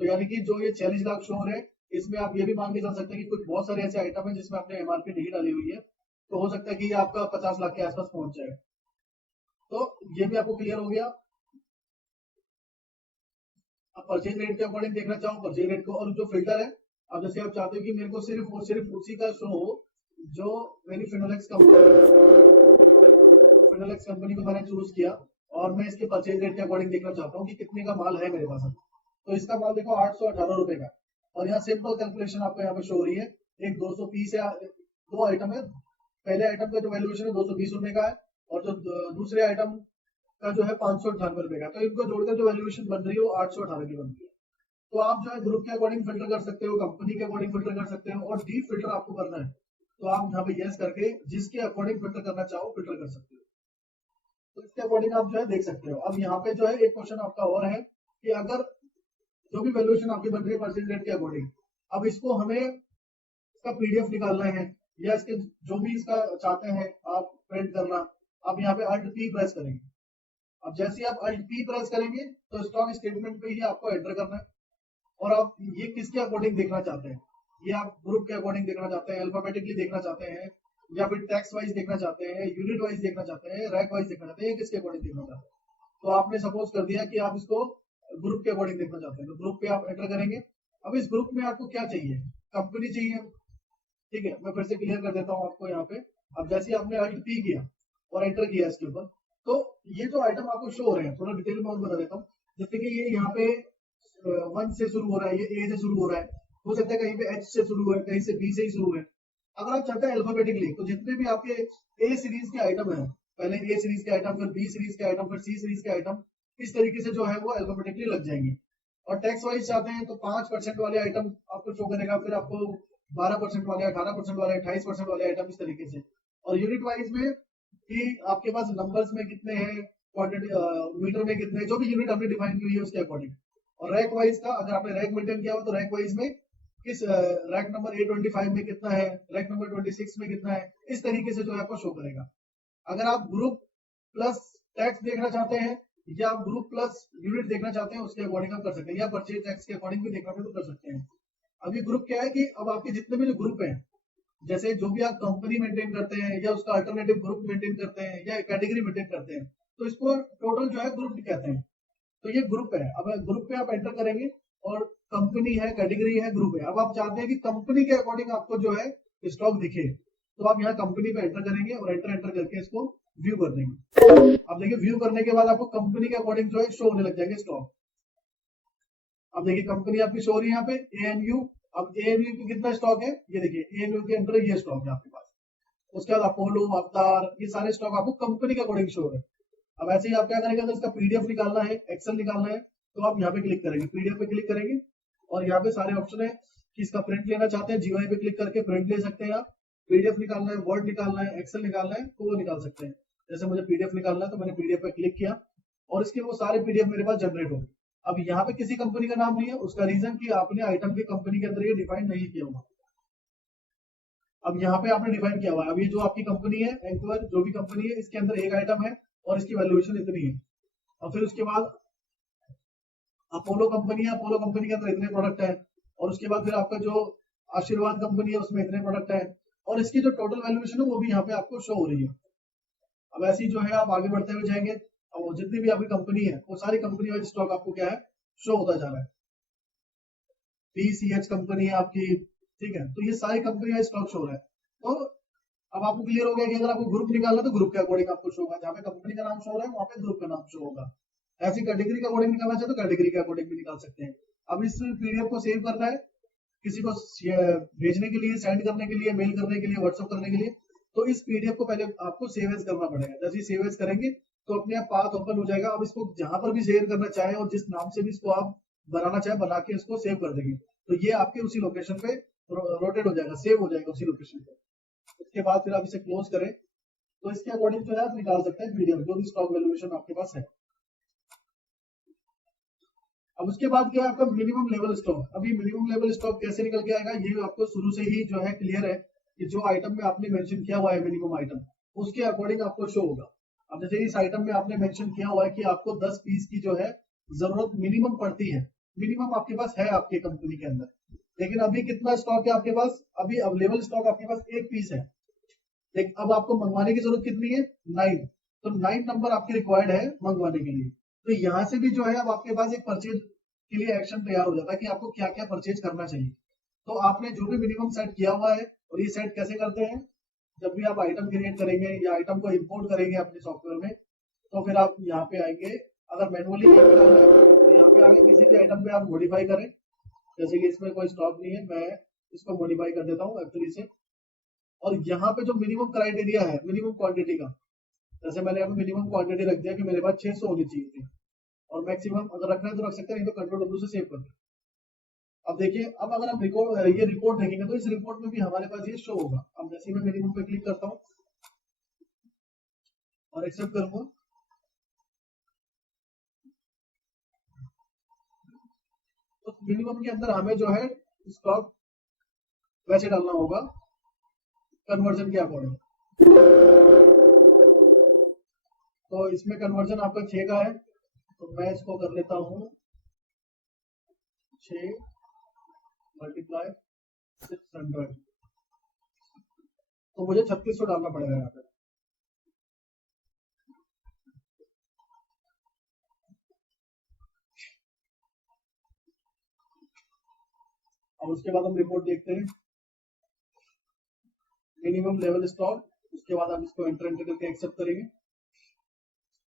तो यानी कि जो ये 46 लाख शो हो रहे हैं, इसमें आप ये भी मान के चल सकते हैं कि कुछ बहुत सारे ऐसे आइटम है जिसमें आपने एमआरपी नहीं डाली हुई है, तो हो सकता है कि ये आपका 50 लाख के आसपास पहुंच जाए। तो ये भी आपको क्लियर हो गया। अब परचेज रेट के अकॉर्डिंग देखना चाहो परचेज रेट को, और जो फिल्टर है, अब जैसे आप चाहते हो कि मेरे को सिर्फ और सिर्फ उसी का शो हो जो मेरी फिनोलेक्स कंपनी को मैंने चूज किया, और मैं इसके परचेज रेट के अकॉर्डिंग देखना चाहता हूँ कि कितने का माल है मेरे पास। तो इसका माल देखो 818 रुपए का, और यहाँ सिंपल कैलकुलेशन आपको यहाँ पे शो हो रही है। एक 220 है, दो आइटम है, पहले आइटम का जो वैल्यूएशन है 220 रुपए का है, और जो दूसरे आइटम का जो है 598 रुपए का, तो इनको जोड़कर जो वैल्यूएशन बन रही है वो 818 की बन रही है। तो आप जो है ग्रुप के अकॉर्डिंग फिल्टर कर सकते हो, कंपनी के अकॉर्डिंग फिल्टर कर सकते हो, और डीप फिल्टर आपको करना है तो आप यहाँ पे यस करके जिसके अकॉर्डिंग फिल्टर करना चाहो फिल्टर कर सकते हो। तो इसके अकॉर्डिंग आप जो है देख सकते हो। अब यहाँ पे जो है एक क्वेश्चन आपका और है कि अगर जो भी वैल्यूएशन आपकी बन रही है परसेंट रेट के अकॉर्डिंग, अब इसको हमें इसका पीडीएफ निकालना है, या इसके जो भी इसका चाहते हैं आप प्रिंट करना, आप यहाँ पे अल्ट पी प्रेस करेंगे। अब जैसे आप अल्ट पी प्रेस करेंगे तो स्टॉक स्टेटमेंट पे ही आपको एंटर करना है, और आप ये किसके अकॉर्डिंग देखना चाहते हैं, ये आप ग्रुप के अकॉर्डिंग देखना चाहते हैं, अल्फाबेटिकली देखना चाहते हैं, या फिर टैक्स वाइज देखना चाहते हैं, यूनिट वाइज देखना चाहते हैं, रैक वाइज देखना चाहते हैं, किसके अकॉर्डिंग देखना चाहते हैं। तो आपने सपोज कर दिया कि आप इसको ग्रुप के अकॉर्डिंग देखना चाहते हैं, तो ग्रुप पे आप एंटर करेंगे। अब इस ग्रुप में आपको क्या चाहिए, कंपनी चाहिए, ठीक है। मैं फिर से क्लियर कर देता हूँ आपको यहाँ पे। अब जैसे आपने अल्ट पी किया और एंटर किया इसके ऊपर, तो ये जो आइटम आपको शो हो रहे हैं, थोड़ा डिटेल में और बता देता हूँ। जैसे कि ये यहाँ पे 1 से शुरू हो रहा है, ये ए से शुरू हो रहा है, हो सकता है कहीं पे एच से शुरू है, कहीं से बी से ही शुरू है। अगर आप चाहते हैं अल्फाबेटिकली, तो जितने भी आपके ए सीरीज के आइटम है, पहले ए सीरीज के आइटम, फिर बी सीरीज के आइटम, फिर सी सीरीज के आइटम, इस तरीके से जो है वो अल्फाबेटिकली लग जाएंगे। और टैक्स वाइज चाहते हैं तो 5% वाले आइटम आपको शो करेगा, फिर आपको 12% वाले, 18% वाले, 28% वाले आइटम, इस तरीके से। और यूनिट वाइज में कि आपके पास नंबर्स में कितने हैं, क्वांटिटी मीटर में कितने, जो भी यूनिट आपने डिफाइन की हुई है उसके अकॉर्डिंग। और रैक वाइज का, अगर आपने रैक मेंटेन किया हो तो रैक वाइज में किस रैक नंबर A25 में कितना है, रैक नंबर 26 में कितना है, इस तरीके से जो है आपको शो करेगा। अगर आप ग्रुप प्लस टैक्स देखना चाहते हैं, या आप ग्रुप प्लस यूनिट देखना चाहते हैं, उसके अकॉर्डिंग आप कर सकते हैं, या परचेज टैक्स के अकॉर्डिंग भी देखना तो कर सकते हैं। अभी ग्रुप क्या है कि अब आपके जितने भी जो ग्रुप हैं, जैसे जो भी आप कंपनी मेंटेन करते हैं, या उसका अल्टरनेटिव ग्रुप मेंटेन करते हैं, या कैटेगरी मेंटेन करते हैं, तो इसको टोटल जो है ग्रुप कहते हैं। तो ये ग्रुप है। अब ग्रुप पे आप एंटर करेंगे, और कंपनी है, कैटेगरी है, ग्रुप है। अब आप चाहते हैं कि कंपनी के अकॉर्डिंग आपको जो है स्टॉक दिखे, तो आप यहाँ कंपनी पे एंटर करेंगे, और एंटर करके इसको व्यू कर देंगे। अब देखिए व्यू करने के बाद आपको कंपनी के अकॉर्डिंग जो है शो होने लग जाएंगे स्टॉक। अब देखिए कंपनी आपकी शो हो रही है यहाँ पे ANU। अब ANU की कितना स्टॉक है, ये देखिए ANU के अंदर ये स्टॉक है आपके पास। उसके बाद अपोलो, अवतार, ये सारे स्टॉक आपको कंपनी के अकॉर्डिंग शो हो रहे हैं। अब ऐसे ही आप क्या करेंगे, अगर इसका पीडीएफ निकालना है, एक्सेल निकालना है, तो आप यहाँ पे क्लिक करेंगे, पीडीएफ पे क्लिक करेंगे, और यहाँ पे सारे ऑप्शन है कि इसका प्रिंट लेना चाहते हैं, जीओआई पे क्लिक करके प्रिंट ले सकते हैं आप। पीडीएफ निकालना है, वर्ड निकालना है, एक्सेल निकालना है, तो वो निकाल सकते हैं। जैसे मुझे पीडीएफ निकालना है तो मैंने पीडीएफ पे क्लिक किया, और इसके वो सारे पीडीएफ मेरे पास जनरेट हो गए। अब यहाँ पे किसी कंपनी का नाम नहीं है, उसका रीजन कि आपने आइटम की कंपनी के अंदर ये डिफाइन नहीं किया हुआ। अब यहाँ पे आपने डिफाइन किया हुआ है। अब ये जो आपकी कंपनी है एंकर, जो भी कंपनी है, इसके अंदर एक आइटम है और इसकी वैल्यूएशन इतनी है। और फिर उसके बाद अपोलो कंपनी है, अपोलो कंपनी के अंदर इतने प्रोडक्ट है, और उसके बाद फिर आपका जो आशीर्वाद कंपनी है उसमें इतने प्रोडक्ट है, और इसकी जो टोटल वैल्यूएशन है वो भी यहाँ पे आपको शो हो रही है। अब ऐसे ही जो है आप आगे बढ़ते हुए जाएंगे, और जितनी भी आपकी कंपनी है वो सारी कंपनी वाइज स्टॉक आपको क्या है शो होता जा रहा है। PCH कंपनी है आपकी, ठीक है। तो ये सारी कंपनी वाइज स्टॉक शो हो रहा है। तो अब आपको क्लियर हो गया कि अगर आपको ग्रुप निकालना है तो ग्रुप के अकॉर्डिंग आपको शो होगा, जहाँ पे कंपनी का नाम शो हो रहा है वहाँ पे ग्रुप का नाम शो होगा। ऐसी कैटेगरी के अकॉर्डिंग निकालना चाहे तो कैटेगरी के अकॉर्डिंग भी निकाल सकते हैं। अब इस पीडीएफ को सेव करना है, किसी को भेजने के लिए, सेंड करने के लिए, मेल करने के लिए, व्हाट्सअप करने के लिए, तो इस पीडीएफ को पहले आपको सेव एज करना पड़ेगा। जैसे ही सेव एज करेंगे तो अपने आप पाथ ओपन हो जाएगा। अब इसको जहां पर भी शेयर करना चाहे और जिस नाम से भी इसको आप बनाना चाहे बना के इसको सेव कर देंगे, तो ये आपके उसी लोकेशन पे रोटेट हो जाएगा, सेव हो जाएगा उसी लोकेशन पे। उसके बाद फिर आप इसे क्लोज करें तो इसके अकॉर्डिंग जो है आप निकाल सकते हैं पीडीएफ, जो भी स्टॉक वैल्यूएशन आपके पास है। अब उसके बाद क्या है आपका मिनिमम लेवल स्टॉक। अभी मिनिमम लेवल स्टॉक कैसे निकल के आएगा, ये आपको शुरू से ही जो है क्लियर है कि जो आइटम में आपने मेंशन किया हुआ है मिनिमम आइटम, उसके अकॉर्डिंग आपको शो होगा। अब जैसे इस आइटम में आपने मेंशन किया हुआ है कि आपको 10 पीस की जो है जरूरत मिनिमम पड़ती है, मिनिमम आपके पास है आपके कंपनी के अंदर, लेकिन अभी कितना स्टॉक है आपके पास, अभी अवेलेबल स्टॉक आपके पास 1 पीस है। लेकिन अब आपको मंगवाने की जरूरत कितनी है, 9, तो 9 नंबर आपके रिक्वायर्ड है मंगवाने के लिए। तो यहाँ से भी जो है अब आपके पास एक परचेज के लिए एक्शन तैयार हो जाता है कि आपको क्या क्या परचेज करना चाहिए। तो आपने जो भी मिनिमम सेट किया हुआ है, और ये सेट कैसे करते हैं, जब भी आप आइटम क्रिएट करेंगे या आइटम को इंपोर्ट करेंगे अपने सॉफ्टवेयर में, तो फिर आप यहाँ पे आएंगे, अगर मैनुअली तो यहाँ पे आगे किसी भी आइटम पे आप मॉडिफाई करें। जैसे कि इसमें कोई स्टॉक नहीं है, मैं इसको मॉडिफाई कर देता हूँ F3 से, और यहाँ पे जो मिनिमम क्राइटेरिया है मिनिमम क्वांटिटी का, जैसे मैंने अभी मिनिमम क्वांटिटी रख दिया कि मेरे पास 600 होनी चाहिए थी, और मैक्सिमम अगर रखना है तो रख सकते हैं, नहीं तो कंट्रोल W से सेव कर दें। अब देखिए, अब अगर हम ये रिपोर्ट देखेंगे तो इस रिपोर्ट में भी हमारे पास ये शो होगा। अब जैसे मैं मिनिमम पे क्लिक करता हूँ और एक्सेप्ट करूंगा, तो मिनिमम के अंदर हमें जो है स्टॉक वैसे डालना होगा कन्वर्जन के अकॉर्डिंग। तो इसमें कन्वर्जन आपका 6 का है, तो मैं इसको कर लेता हूँ 6 मल्टीप्लाई 600, तो मुझे 3600 डालना पड़ेगा यहाँ पे। अब उसके बाद हम रिपोर्ट देखते हैं, मिनिमम लेवल स्टॉक, उसके बाद आप इसको एंटर करके एक्सेप्ट करेंगे।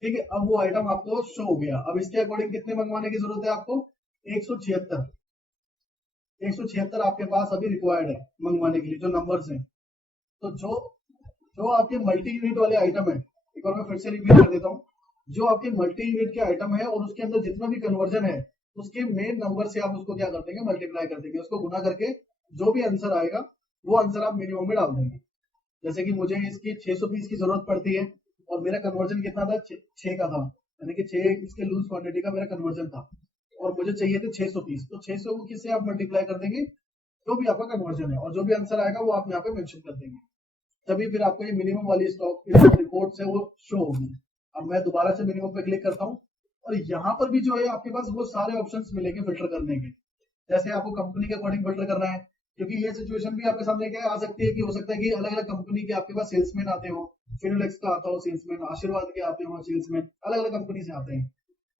ठीक है, अब वो आइटम आपको शो हो गया। अब इसके अकॉर्डिंग कितने मंगवाने की जरूरत है आपको, 176 176 आपके पास अभी रिक्वायर्ड है मंगवाने के लिए, जो नंबर्स हैं। तो जो आपके मल्टी यूनिट वाले आइटम है, एक बार मैं फिर से रिपीट कर देता हूँ, जो आपके मल्टी यूनिट के आइटम है और उसके अंदर जितना भी कन्वर्जन है, उसके मेन नंबर से आप उसको क्या कर देंगे, मल्टीप्लाई कर देंगे, उसको गुना करके जो भी आंसर आएगा वो आंसर आप मिनिमम में डाल देंगे। जैसे कि मुझे इसकी 600 पीस की जरूरत पड़ती है और मेरा कन्वर्जन कितना था, 6 का था, यानी कि 6 इसके लूज क्वांटिटी का मेरा कन्वर्जन था, और मुझे चाहिए थे 600 पीस। तो 600 को किससे आप मल्टीप्लाई कर देंगे, जो भी आपका कन्वर्जन है, और जो भी आंसर आएगा वो आप यहाँ पे मेंशन कर देंगे, तभी फिर आपको ये मिनिमम वाली स्टॉक रिपोर्ट से वो शो होगी। अब मैं दोबारा से मिनिमम पे क्लिक करता हूँ, और यहाँ पर भी जो है आपके पास वो सारे ऑप्शंस मिलेंगे फिल्टर करने के। जैसे आपको कंपनी के अकॉर्डिंग फिल्टर करना है, क्योंकि ये सिचुएशन भी आपके सामने क्या आ सकती है कि हो सकता है कि अलग अलग कंपनी के आपके पास सेल्समैन आते हो, फिनोलेक्स का आता हो सेल्समैन, आशीर्वाद के आते हो सेल्समैन, अलग अलग कंपनी से आते हैं,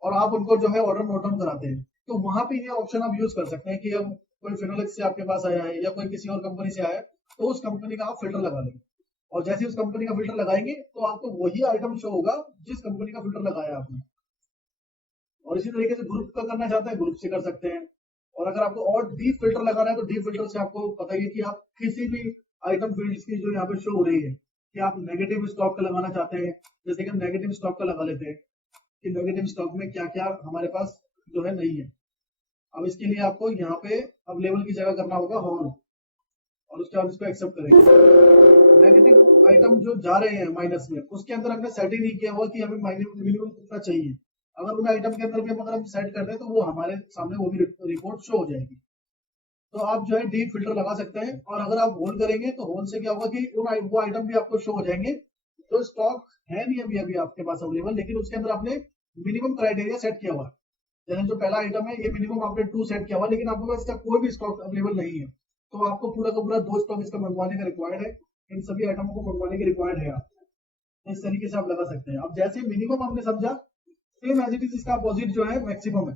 और आप उनको जो है ऑर्डर नोट डाउन कराते हैं। तो वहां पे ये ऑप्शन आप यूज कर सकते हैं कि अब कोई फिनोलेक्स से आपके पास आया है या कोई किसी और कंपनी से आया है, तो उस कंपनी का आप फिल्टर लगा लेंगे, और जैसे ही उस कंपनी का फिल्टर लगाएंगे तो आपको वही आइटम शो होगा जिस कंपनी का फिल्टर लगाया आपने। और इसी तरीके से ग्रुप का करना चाहते हैं, ग्रुप से कर सकते हैं। और अगर आपको और डीप फिल्टर लगाना है तो डीप फिल्टर से आपको पता ही कि आप किसी भी आइटम फील्ड की जो यहाँ पे शो हो रही है कि आप नेगेटिव स्टॉक का लगाना चाहते हैं, जैसे कि हम नेगेटिव स्टॉक का लगा लेते हैं कि नेगेटिव स्टॉक में क्या क्या हमारे पास जो है नहीं है। अब इसके लिए आपको यहाँ पे अवेलेबल की जगह करना होगा होम, और उसके बाद इसको एक्सेप्ट करेंगे। नेगेटिव आइटम जो जा रहे हैं माइनस में, उसके अंदर हमने सेट ही नहीं किया हुआ कि हमें मिनिमम कितना चाहिए। अगर उन आइटम के अंदर भी अगर हम सेट कर दें तो वो हमारे सामने वो भी रिपोर्ट शो हो जाएगी। तो आप जो है डीप फिल्टर लगा सकते हैं, और अगर आप होल्ड करेंगे तो होल्ड से क्या होगा कि वो आइटम भी आपको शो हो जाएंगे तो स्टॉक है नहीं अभी आपके पास अवेलेबल, लेकिन उसके अंदर आपने मिनिमम क्राइटेरिया सेट किया हुआ है। जैसे जो पहला आइटम है ये मिनिमम आपने 2 सेट किया हुआ, लेकिन आपके पास इसका कोई भी स्टॉक अवेलेबल नहीं है, तो आपको पूरा का पूरा 2 स्टॉक इसका मंगवाने का रिक्वायर्ड है। इन सभी आइटमों को मंगवाने की रिक्वायर्ड है आप, इस तरीके से आप लगा सकते हैं। अब जैसे मिनिमम हमने समझा, सेम एज इट इज इसका अपोजिट जो है मैक्सिमम है,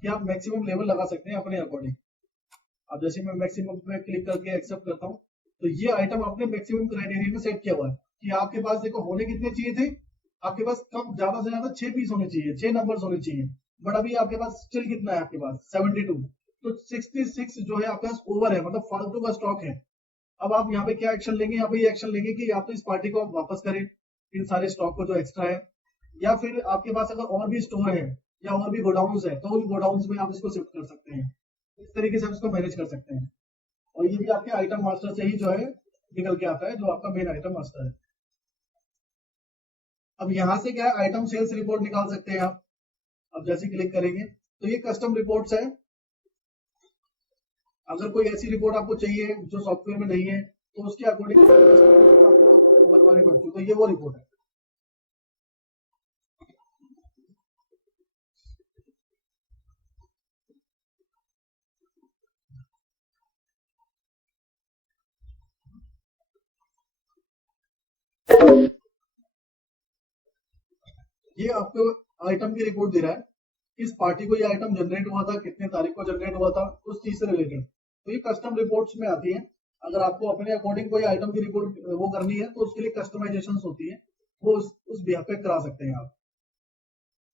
कि आप मैक्सिमम लेवल लगा सकते हैं अपने अकॉर्डिंग। अब जैसे मैं मैक्सिमम पे क्लिक करके एक्सेप्ट करता हूँ, तो ये आइटम आपने मैक्सिमम क्राइटेरिया में सेट किया हुआ है कि आपके पास देखो होने कितने चाहिए थे, आपके पास कम ज्यादा से ज्यादा 6 पीस होने चाहिए, 6 नंबर्स होने चाहिए, बट अभी आपके पास स्टिल कितना है, आपके पास 72, तो 66 जो है आपके पास ओवर है, मतलब फालतू का स्टॉक है। अब आप यहाँ पे क्या एक्शन लेंगे, यहाँ पे ये एक्शन लेंगे कि या तो इस पार्टी को आप वापस करें इन सारे स्टॉक को जो एक्स्ट्रा है, या फिर आपके पास अगर और भी स्टोर है या और भी गोडाउन्स है तो उन गोडाउन्स में आप इसको शिफ्ट कर सकते हैं। इस तरीके से आप इसको मैनेज कर सकते हैं, और ये भी आपके आइटम मास्टर से ही जो है निकल के आता है, जो आपका मेन आइटम आता है। अब यहाँ से क्या है, आइटम सेल्स रिपोर्ट निकाल सकते हैं आप। अब जैसे क्लिक करेंगे तो ये कस्टम रिपोर्ट्स है। अगर कोई ऐसी रिपोर्ट आपको चाहिए जो सॉफ्टवेयर में नहीं है तो उसके अकॉर्डिंग आपको बनवानी पड़ती है, तो ये वो रिपोर्ट है। ये आपको आइटम की रिपोर्ट दे रहा है, किस पार्टी को ये आइटम जनरेट हुआ था, कितने तारीख को जनरेट हुआ था, उस चीज से रिलेटेड। तो ये कस्टम रिपोर्ट्स में आती है। अगर आपको अपने अकॉर्डिंग कोई आइटम की रिपोर्ट वो करनी है तो उसके लिए कस्टमाइजेशन होती है, वो उस बिहाफ पे करा सकते हैं आप।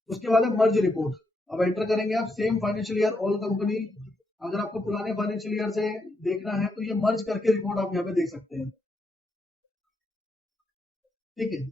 उसके बाद है मर्ज रिपोर्ट। अब एंटर करेंगे आप same financial year all company. अगर आपको पुराने फाइनेंशियल ईयर से देखना है तो ये मर्ज करके रिपोर्ट आप यहाँ पे देख सकते हैं। ठीक है,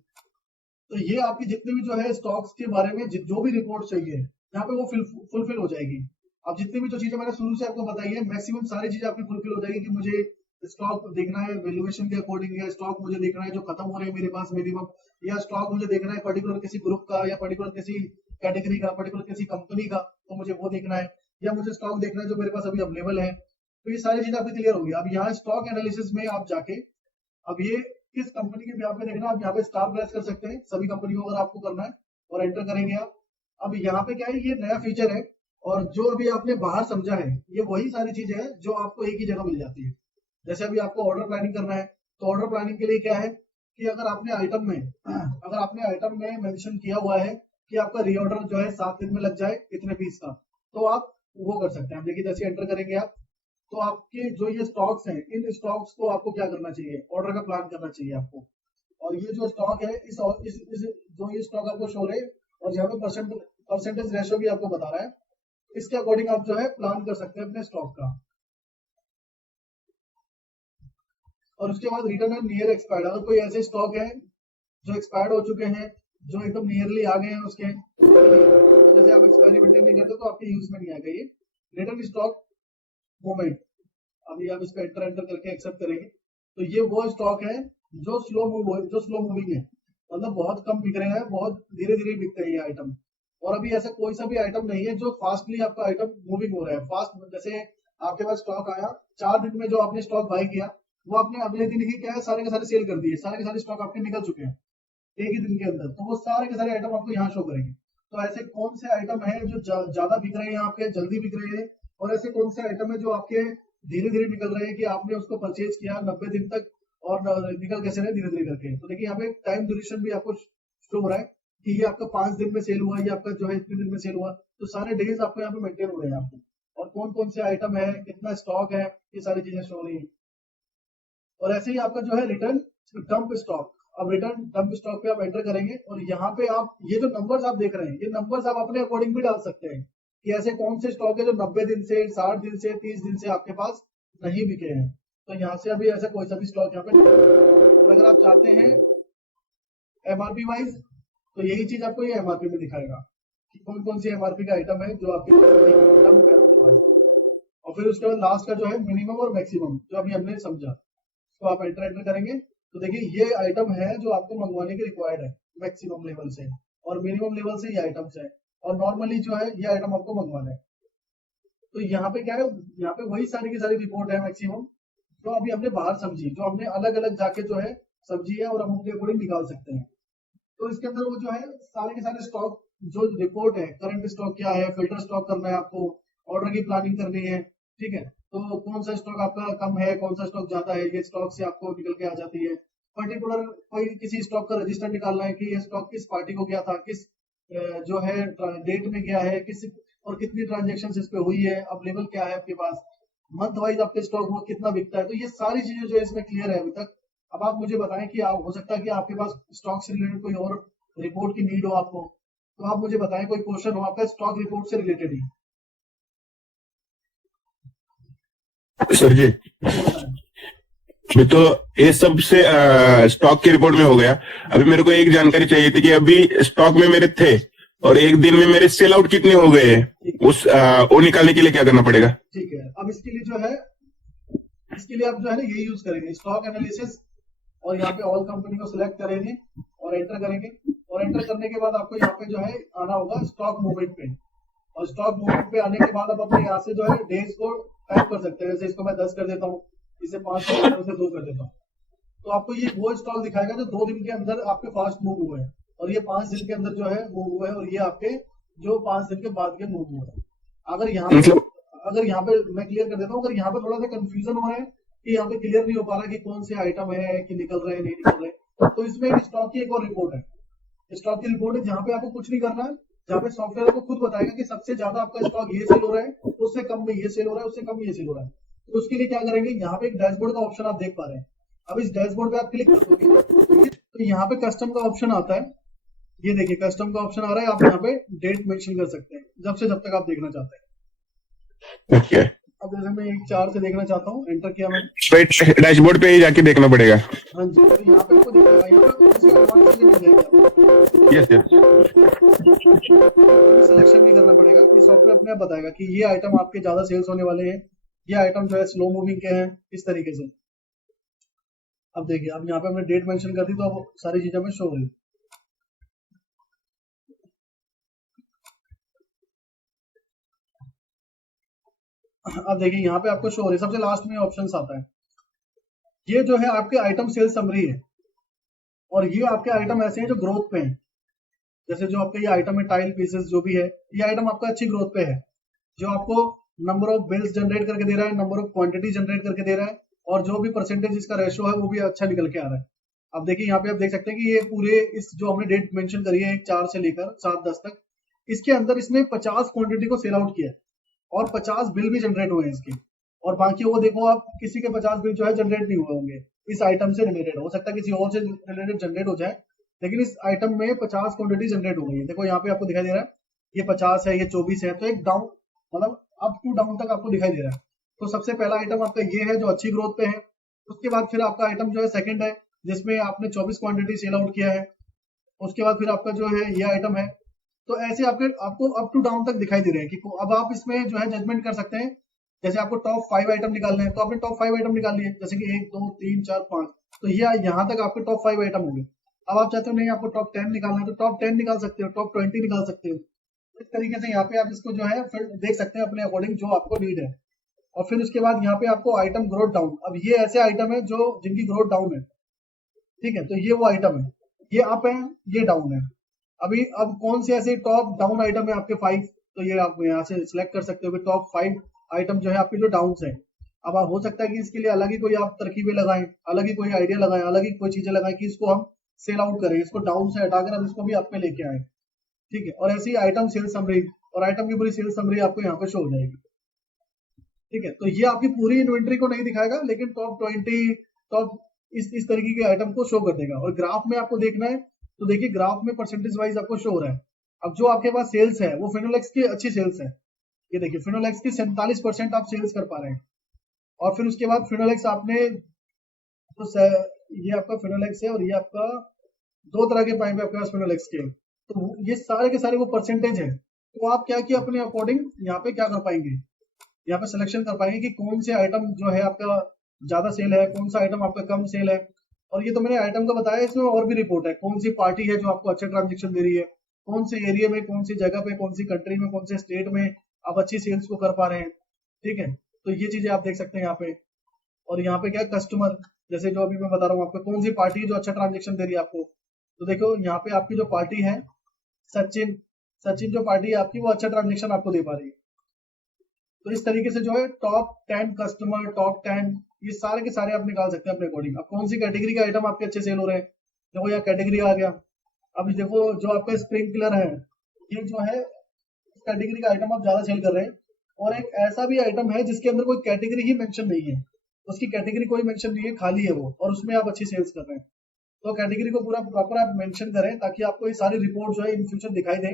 तो ये आपकी जितने भी जो है स्टॉक्स के बारे में जो भी रिपोर्ट चाहिए यहाँ पे वो फुलफिल हो जाएगी। अब जितनी भी जो चीजें मैंने शुरू से आपको बताई है, मैक्सिमम सारी चीजें आपकी फुलफिल हो जाएगी कि मुझे स्टॉक देखना है वैल्यूएशन के अकॉर्डिंग, या स्टॉक मुझे देखना है जो खत्म हो रहे हैं मेरे पास मिनिमम, या स्टॉक मुझे देखना है पर्टिकुलर किसी ग्रुप का, या पर्टिकुलर किसी कैटेगरी का, पर्टिकुलर किसी कंपनी का, तो मुझे वो देखना है, या मुझे स्टॉक देखना है जो मेरे पास अभी अवेलेबल है। तो ये सारी चीजें आपकी क्लियर होगी। अब यहाँ स्टॉक एनालिसिस में आप जाके अब ये किस कंपनी के यहाँ पे देखना, आप यहाँ पे स्टार प्रेस कर सकते हैं सभी कंपनियों अगर आपको करना है, और एंटर करेंगे आप। अब यहाँ पे क्या है, ये नया फीचर है, और जो अभी आपने बाहर समझा है ये वही सारी चीजें हैं जो आपको एक ही जगह मिल जाती है। जैसे अभी आपको ऑर्डर प्लानिंग करना है, तो ऑर्डर प्लानिंग के लिए क्या है कि अगर आपने आइटम में मेंशन किया हुआ है कि आपका रीऑर्डर जो है 7 दिन में लग जाए इतने पीस का, तो आप वो कर सकते हैं। देखिए जैसे एंटर करेंगे आप, तो आपके जो ये स्टॉक्स हैं, इन स्टॉक्स को आपको क्या करना चाहिए, ऑर्डर का प्लान करना चाहिए आपको। और ये जो स्टॉक है इस जो ये स्टॉक आपको शो रहे, और यहाँ पे परसेंटेज रेशो भी आपको बता रहा है, इसके अकॉर्डिंग आप जो है प्लान कर सकते हैं अपने स्टॉक का। और उसके बाद रिटर्न एंड नियर एक्सपायर्ड। अगर कोई ऐसे स्टॉक है जो एक्सपायर्ड हो चुके हैं, जो एकदम नियरली आ गए हैं उसके, तो जैसे आप एक्सपायरी मेंटेन नहीं करते तो आपके यूज में नहीं आएगा ये रिटर्न स्टॉक मोमेंट। अभी आप इसको एंटर करके एक्सेप्ट करेंगे तो ये वो स्टॉक है जो स्लो मूविंग है, मतलब बहुत कम बिक रहे हैं, बहुत धीरे धीरे बिकते हैं ये आइटम। और अभी ऐसा कोई सा भी आइटम नहीं है जो फास्टली आपका आइटम मूविंग हो रहा है। फास्ट जैसे आपके पास स्टॉक आया 4 दिन में, जो आपने स्टॉक बाय किया वो आपने अगले दिन ही क्या है सारे के सारे सेल कर दिए, सारे के सारे स्टॉक आपके निकल चुके हैं एक ही दिन के अंदर, तो वो सारे के सारे आइटम आपको यहाँ शो करेंगे। तो ऐसे कौन से आइटम है जो ज्यादा बिक रहे हैं आपके, जल्दी बिक रहे हैं, और ऐसे कौन से आइटम है जो आपके धीरे धीरे निकल रहे हैं कि आपने उसको परचेज किया 90 दिन तक और निकल कैसे रहे धीरे धीरे करके। तो देखिए यहाँ पे टाइम ड्यूरेशन भी आपको शो हो रहा है कि ये आपका 5 दिन में सेल हुआ, ये आपका जो है इतने दिन में सेल हुआ, तो सारे डेज आपको यहाँ पे मेंटेन हो रहे हैं आपको, और कौन कौन से आइटम है, कितना स्टॉक है, ये सारी चीजें शो हो रही है। और ऐसे ही आपका जो है रिटर्न डंप स्टॉक। अब रिटर्न डंप स्टॉक पे आप एंटर करेंगे, और यहाँ पे आप ये जो नंबर्स आप देख रहे हैं, ये नंबर्स आप अपने अकॉर्डिंग भी डाल सकते हैं कि ऐसे कौन से स्टॉक है जो 90 दिन से, 60 दिन से, 30 दिन से आपके पास नहीं बिके हैं। तो यहाँ से अभी ऐसा कोई सा भी स्टॉक यहाँ पे नहीं है। तो अगर आप चाहते हैं एमआरपी वाइज, तो यही चीज आपको ये एमआरपी में दिखाएगा कि कौन कौन सी एमआरपी का आइटम है जो आपके पास। और फिर उसके बाद लास्ट का जो है मिनिमम और मैक्सिमम, जो अभी हमने समझा, तो आप एंटर करेंगे तो देखिए ये आइटम है जो आपको मंगवाने के रिक्वायर्ड है मैक्सिमम लेवल से, और मिनिमम लेवल से ये आइटम्स है, और नॉर्मली जो है ये आइटम आपको मंगवाना है। तो यहाँ पे क्या है, यहाँ पे वही सारी की सारी रिपोर्ट है मैक्सिमम, जो अभी हमने बाहर समझी, जो हमने अलग अलग जाके जो है समझी है, और हम उनके अकॉर्डिंग निकाल सकते हैं। तो इसके अंदर वो जो है सारे के सारे स्टॉक जो रिपोर्ट है, करंट स्टॉक क्या है, फिल्टर स्टॉक करना है आपको, ऑर्डर की प्लानिंग करनी है, ठीक है, तो कौन सा स्टॉक आपका कम है, कौन सा स्टॉक ज्यादा है, ये स्टॉक से आपको निकल के आ जाती है। पर्टिकुलर कोई किसी स्टॉक का रजिस्टर निकालना है कि ये स्टॉक किस पार्टी को गया था, किस जो है डेट में गया है, किस और कितनी ट्रांजेक्शन इस पे हुई है, अवेलेबल क्या है आपके पास, मंथ वाइज आपके स्टॉक वो कितना बिकता है। तो ये सारी चीजें जो है इसमें क्लियर है अभी तक। अब आप मुझे बताएं कि आप, हो सकता है कि आपके पास स्टॉक से रिलेटेड कोई और रिपोर्ट की नीड हो आपको, तो आप मुझे बताएं, कोई क्वेश्चन हो आपका स्टॉक रिपोर्ट से रिलेटेड ही। सर जी, तो ये सब से स्टॉक की रिपोर्ट में हो गया। अभी मेरे को एक जानकारी चाहिए थी कि अभी स्टॉक में मेरे थे और एक दिन में मेरे सेल आउट कितने हो गए, उस वो निकालने के लिए क्या करना पड़ेगा? ठीक है, अब इसके लिए जो है इसके लिए आप जो है ना ये यूज करेंगे स्टॉक एनालिसिस, और यहाँ पे ऑल कंपनी को सिलेक्ट करेंगे और एंटर करेंगे, और एंटर करने के बाद आपको यहाँ पे जो है आना होगा स्टॉक मूवमेंट पे, और स्टॉक मूवमेंट पे आने के बाद आप अपने यहाँ से जो है डेज को टाइप कर सकते हैं। जैसे इसको मैं 10 कर देता हूँ, इसे 5 कर देता हूँ, इसे 2 कर देता हूँ, तो आपको ये वो स्टॉक दिखाएगा जो 2 दिन के अंदर आपके फास्ट मूव हुए हैं, और ये 5 दिन के अंदर जो है मूव हुए हैं, और ये आपके जो 5 दिन के बाद के मूव हुए हैं। मतलब अगर यहाँ पे मैं क्लियर कर देता हूँ, अगर यहाँ पे थोड़ा सा कंफ्यूजन हो रहा है कि यहाँ पे क्लियर नहीं हो पा रहा है कि कौन से आइटम है कि निकल रहे हैं नहीं निकल रहे, तो इसमें एक स्टॉक की एक और रिपोर्ट है। स्टॉक की रिपोर्ट है जहाँ पे आपको कुछ नहीं करना है, जहाँ पे सॉफ्टवेयर आपको खुद बताएगा कि सबसे ज्यादा आपका स्टॉक ये सेल हो रहा है, उससे कम में ये सेल हो रहा है, उससे कम में ये सेल हो रहा है। तो उसके लिए क्या करेंगे, यहाँ पे एक डैशबोर्ड का ऑप्शन आप देख पा रहे हैं। अब इस डैशबोर्ड पे आप क्लिक कर दोगे तो यहाँ पे कस्टम का ऑप्शन आता है। ये देखिए कस्टम का ऑप्शन आ रहा है, आप यहाँ पे डेट मेंशन कर सकते हैं जब से जब तक आप देखना चाहते हैं। ओके, अब जैसे मैं 1/4 से देखना चाहता हूँ, एंटर किया मैंने। तो डैशबोर्ड पे ही जाके देखना पड़ेगा। हाँ जी, तो यहाँ पे आपको दिखेगा, यहाँ पे कौन सी एडवांस चीजें मिल जाएगी आपको, यस यस। सिलेक्शन नहीं करना पड़ेगा, ये सॉफ्टवेयर अपने आप बताएगा कि ये आइटम आपके ज्यादा सेल्स होने वाले हैं, ये आइटम जो है स्लो मूविंग के हैं, इस तरीके से। अब देखिए, अब यहाँ पे हमने डेट मेंशन कर दी तो अब सारी चीजें हमें शो हो रही। अब देखिए यहाँ पे आपको शो हो रही, सबसे लास्ट में ऑप्शन आता है, ये जो है आपके आइटम सेल समरी है, और ये आपके आइटम ऐसे हैं जो ग्रोथ पे हैं। जैसे जो आपका ये आइटम है टाइल पीसेस जो भी है, ये आइटम आपका अच्छी ग्रोथ पे है, जो आपको नंबर ऑफ बिल्स जनरेट करके दे रहा है, नंबर ऑफ क्वांटिटी जनरेट करके दे रहा है, और जो भी परसेंटेज इसका रेशो है वो भी अच्छा निकल के आ रहा है। अब देखिए यहाँ पे आप देख सकते हैं कि ये पूरे इस जो हमने डेट मेंशन करी है 4 से लेकर 7-10 तक, इसके अंदर इसने 50 क्वांटिटी को सेल आउट किया है, और 50 बिल भी जनरेट हुए हैं इसके, और बाकी वो देखो आप किसी के 50 बिल जो है जनरेट नहीं हुए होंगे इस आइटम से रिलेटेड, हो सकता है किसी और से रिलेटेड जनरेट हो जाए, लेकिन इस आइटम में 50 क्वांटिटी जनरेट हो गई है। देखो यहाँ पे आपको दिखाई दे रहा है ये 50 है, ये 24 है, तो एक डाउन मतलब अप टू डाउन तक आपको दिखाई दे रहा है। तो सबसे पहला आइटम आपका ये है जो अच्छी ग्रोथ पे है, उसके बाद फिर आपका आइटम जो है सेकंड है जिसमें आपने 24 क्वांटिटी सेल आउट किया है, उसके बाद फिर आपका जो है ये आइटम है। तो ऐसे आपको अप टू डाउन तक दिखाई दे रहे हैं कि अब आप इसमें जो है जजमेंट कर सकते हैं। जैसे आपको टॉप 5 आइटम निकालने हैं तो आपने टॉप 5 आइटम निकाल लिए, जैसे कि 1 2 3 4 5, तो ये यहाँ तक आपके टॉप 5 आइटम होंगे। अब आप चाहते हो नहीं आपको टॉप 10 निकालना है तो टॉप 10 निकाल सकते हो, टॉप 20 निकाल सकते हो। इस तरीके से यहाँ पे आप इसको जो है फिर देख सकते हैं अपने अकॉर्डिंग जो आपको नीड है। और फिर उसके बाद यहाँ पे आपको आइटम ग्रोथ डाउन, अब ये ऐसे आइटम है जो जिनकी ग्रोथ डाउन है, ठीक है, तो ये वो आइटम है, ये अप है, ये डाउन है। अब कौन से ऐसे टॉप डाउन आइटम है आपके 5, तो ये आप यहाँ से सिलेक्ट कर सकते हो कि टॉप 5 आइटम जो है आपके जो डाउन है। अब आप हो सकता है कि इसके लिए अलग ही कोई आप तरकीबें लगाएं, अलग ही कोई आइडिया लगाएं, अलग ही कोई चीजें लगाएं कि इसको हम सेल आउट करें, इसको डाउन से हटाकर हम इसको भी अप में लेके आए, ठीक है। और ऐसी आइटम सेल समरी और आइटम की पूरी सेल समरी आपको यहाँ पे शो हो जाएगी, ठीक है। तो ये आपकी पूरी इन्वेंट्री को नहीं दिखाएगा, लेकिन टॉप 20 टॉप इस तरीके के आइटम को शो कर देगा। और ग्राफ में आपको देखना है तो देखिए ग्राफ में परसेंटेज वाइज आपको शो हो रहा है। अब जो आपके पास सेल्स है वो फिनोलेक्स की अच्छी सेल्स है, ये देखिए फिनोलेक्स की 47% आप सेल्स कर पा रहे हैं। और फिर उसके बाद फिनोलेक्स आपने तो ये आपका फिनोलेक्स है, और ये आपका 2 तरह के पाइप है आपके पास फिनोलेक्स के, तो ये सारे के सारे वो परसेंटेज है। तो आप क्या किया अपने अकॉर्डिंग यहाँ पे क्या कर पाएंगे, यहाँ पे सिलेक्शन कर पाएंगे कि कौन से आइटम जो है आपका ज्यादा सेल है, कौन सा आइटम आपका कम सेल है। और ये तो मैंने आइटम का बताया, इसमें और भी रिपोर्ट है, कौन सी पार्टी है जो आपको अच्छा ट्रांजेक्शन दे रही है, कौन से एरिया में, कौन सी जगह पे, कौन सी कंट्री में, कौन से स्टेट में आप अच्छी सेल्स को कर पा रहे हैं, ठीक है। तो ये चीजें आप देख सकते हैं यहाँ पे। और यहाँ पे क्या है कस्टमर, जैसे जो अभी मैं बता रहा हूँ आपको कौन सी पार्टी है जो अच्छा ट्रांजेक्शन दे रही है आपको, तो देखो यहाँ पे आपकी जो पार्टी है सचिन, सचिन जो पार्टी है आपकी वो अच्छा ट्रांजेक्शन आपको दे पा रही है। तो इस तरीके से जो है टॉप 10 कस्टमर, टॉप 10 ये सारे के सारे आप निकाल सकते हैं अपने अकॉर्डिंग। अब कौन सी कैटेगरी के आइटम आपके अच्छे सेल हो रहे हैं, देखो यहाँ कैटेगरी आ गया। अब देखो जो आपका स्प्रिंकलर है, ये जो है इस कैटेगरी का आइटम आप ज्यादा सेल कर रहे हैं। और एक ऐसा भी आइटम है जिसके अंदर कोई कैटेगरी ही मेंशन नहीं है, उसकी कैटेगरी कोई मेंशन नहीं है, खाली है वो, और उसमें आप अच्छी सेल्स कर रहे हैं। तो कैटेगरी को पूरा प्रॉपर आप मेंशन करें ताकि आपको ये सारी रिपोर्ट जो है इन फ्यूचर दिखाई दे,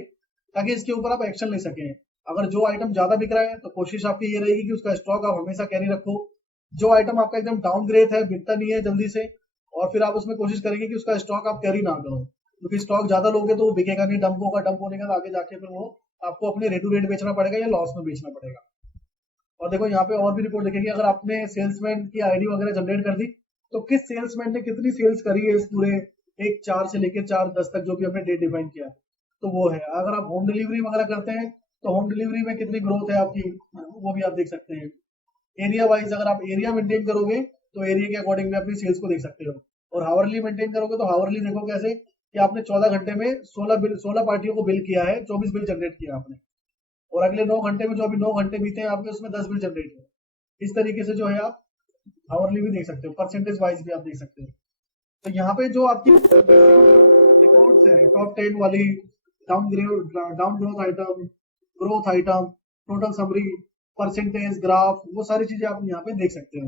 ताकि इसके ऊपर आप एक्शन ले सकें। अगर जो आइटम ज्यादा बिक रहा है तो कोशिश आपकी ये रहेगी कि उसका स्टॉक आप हमेशा कैरी रखो। जो आइटम आपका एकदम डाउन ग्रेड है, बिकता नहीं है जल्दी से, और फिर आप उसमें कोशिश करेंगे कि उसका स्टॉक आप कैरी ना करो, क्योंकि स्टॉक ज्यादा लोगे तो वो बिकेगा नहीं, डंप होगा, डंप होने का आगे जाके फिर वो आपको अपने रेट टू रेट बेचना पड़ेगा या लॉस में बेचना पड़ेगा। और देखो यहाँ पे और भी रिपोर्ट दिखेगी, अगर आपने सेल्समैन की आईडी वगैरह जनरेट कर दी तो किस सेल्समैन ने कितनी सेल्स करी है इस पूरे 1/4 से लेकर 4/10 तक जो भी हमने डेट डिफाइन किया, तो वो है। अगर आप होम डिलीवरी वगैरह करते हैं तो होम डिलीवरी में कितनी ग्रोथ है आपकी, वो भी आप देख सकते हैं। एरिया वाइज अगर आप एरिया मेंटेन करोगे तो एरिया के अकॉर्डिंग में अपनी सेल्स को देख सकते हो, और हावरली मेंटेन करोगे तो हावरली देखो कैसे कि आपने 14 घंटे में 16 पार्टियों को बिल किया है, 24 बिल जनरेट किया आपने, और अगले 9 घंटे में जो अभी 9 घंटे बीते हैं आपके उसमें 10 बिल जनरेट हुए। इस तरीके से जो है आप हावरली भी देख सकते हो, परसेंटेज वाइज भी आप देख सकते हो। तो यहाँ पे जो आपकी रिकॉर्ड्स है टॉप 10 वाली, down growth item, growth item, total summary, percentage graph, वो सारी चीजें आप यहाँ पे देख सकते हो।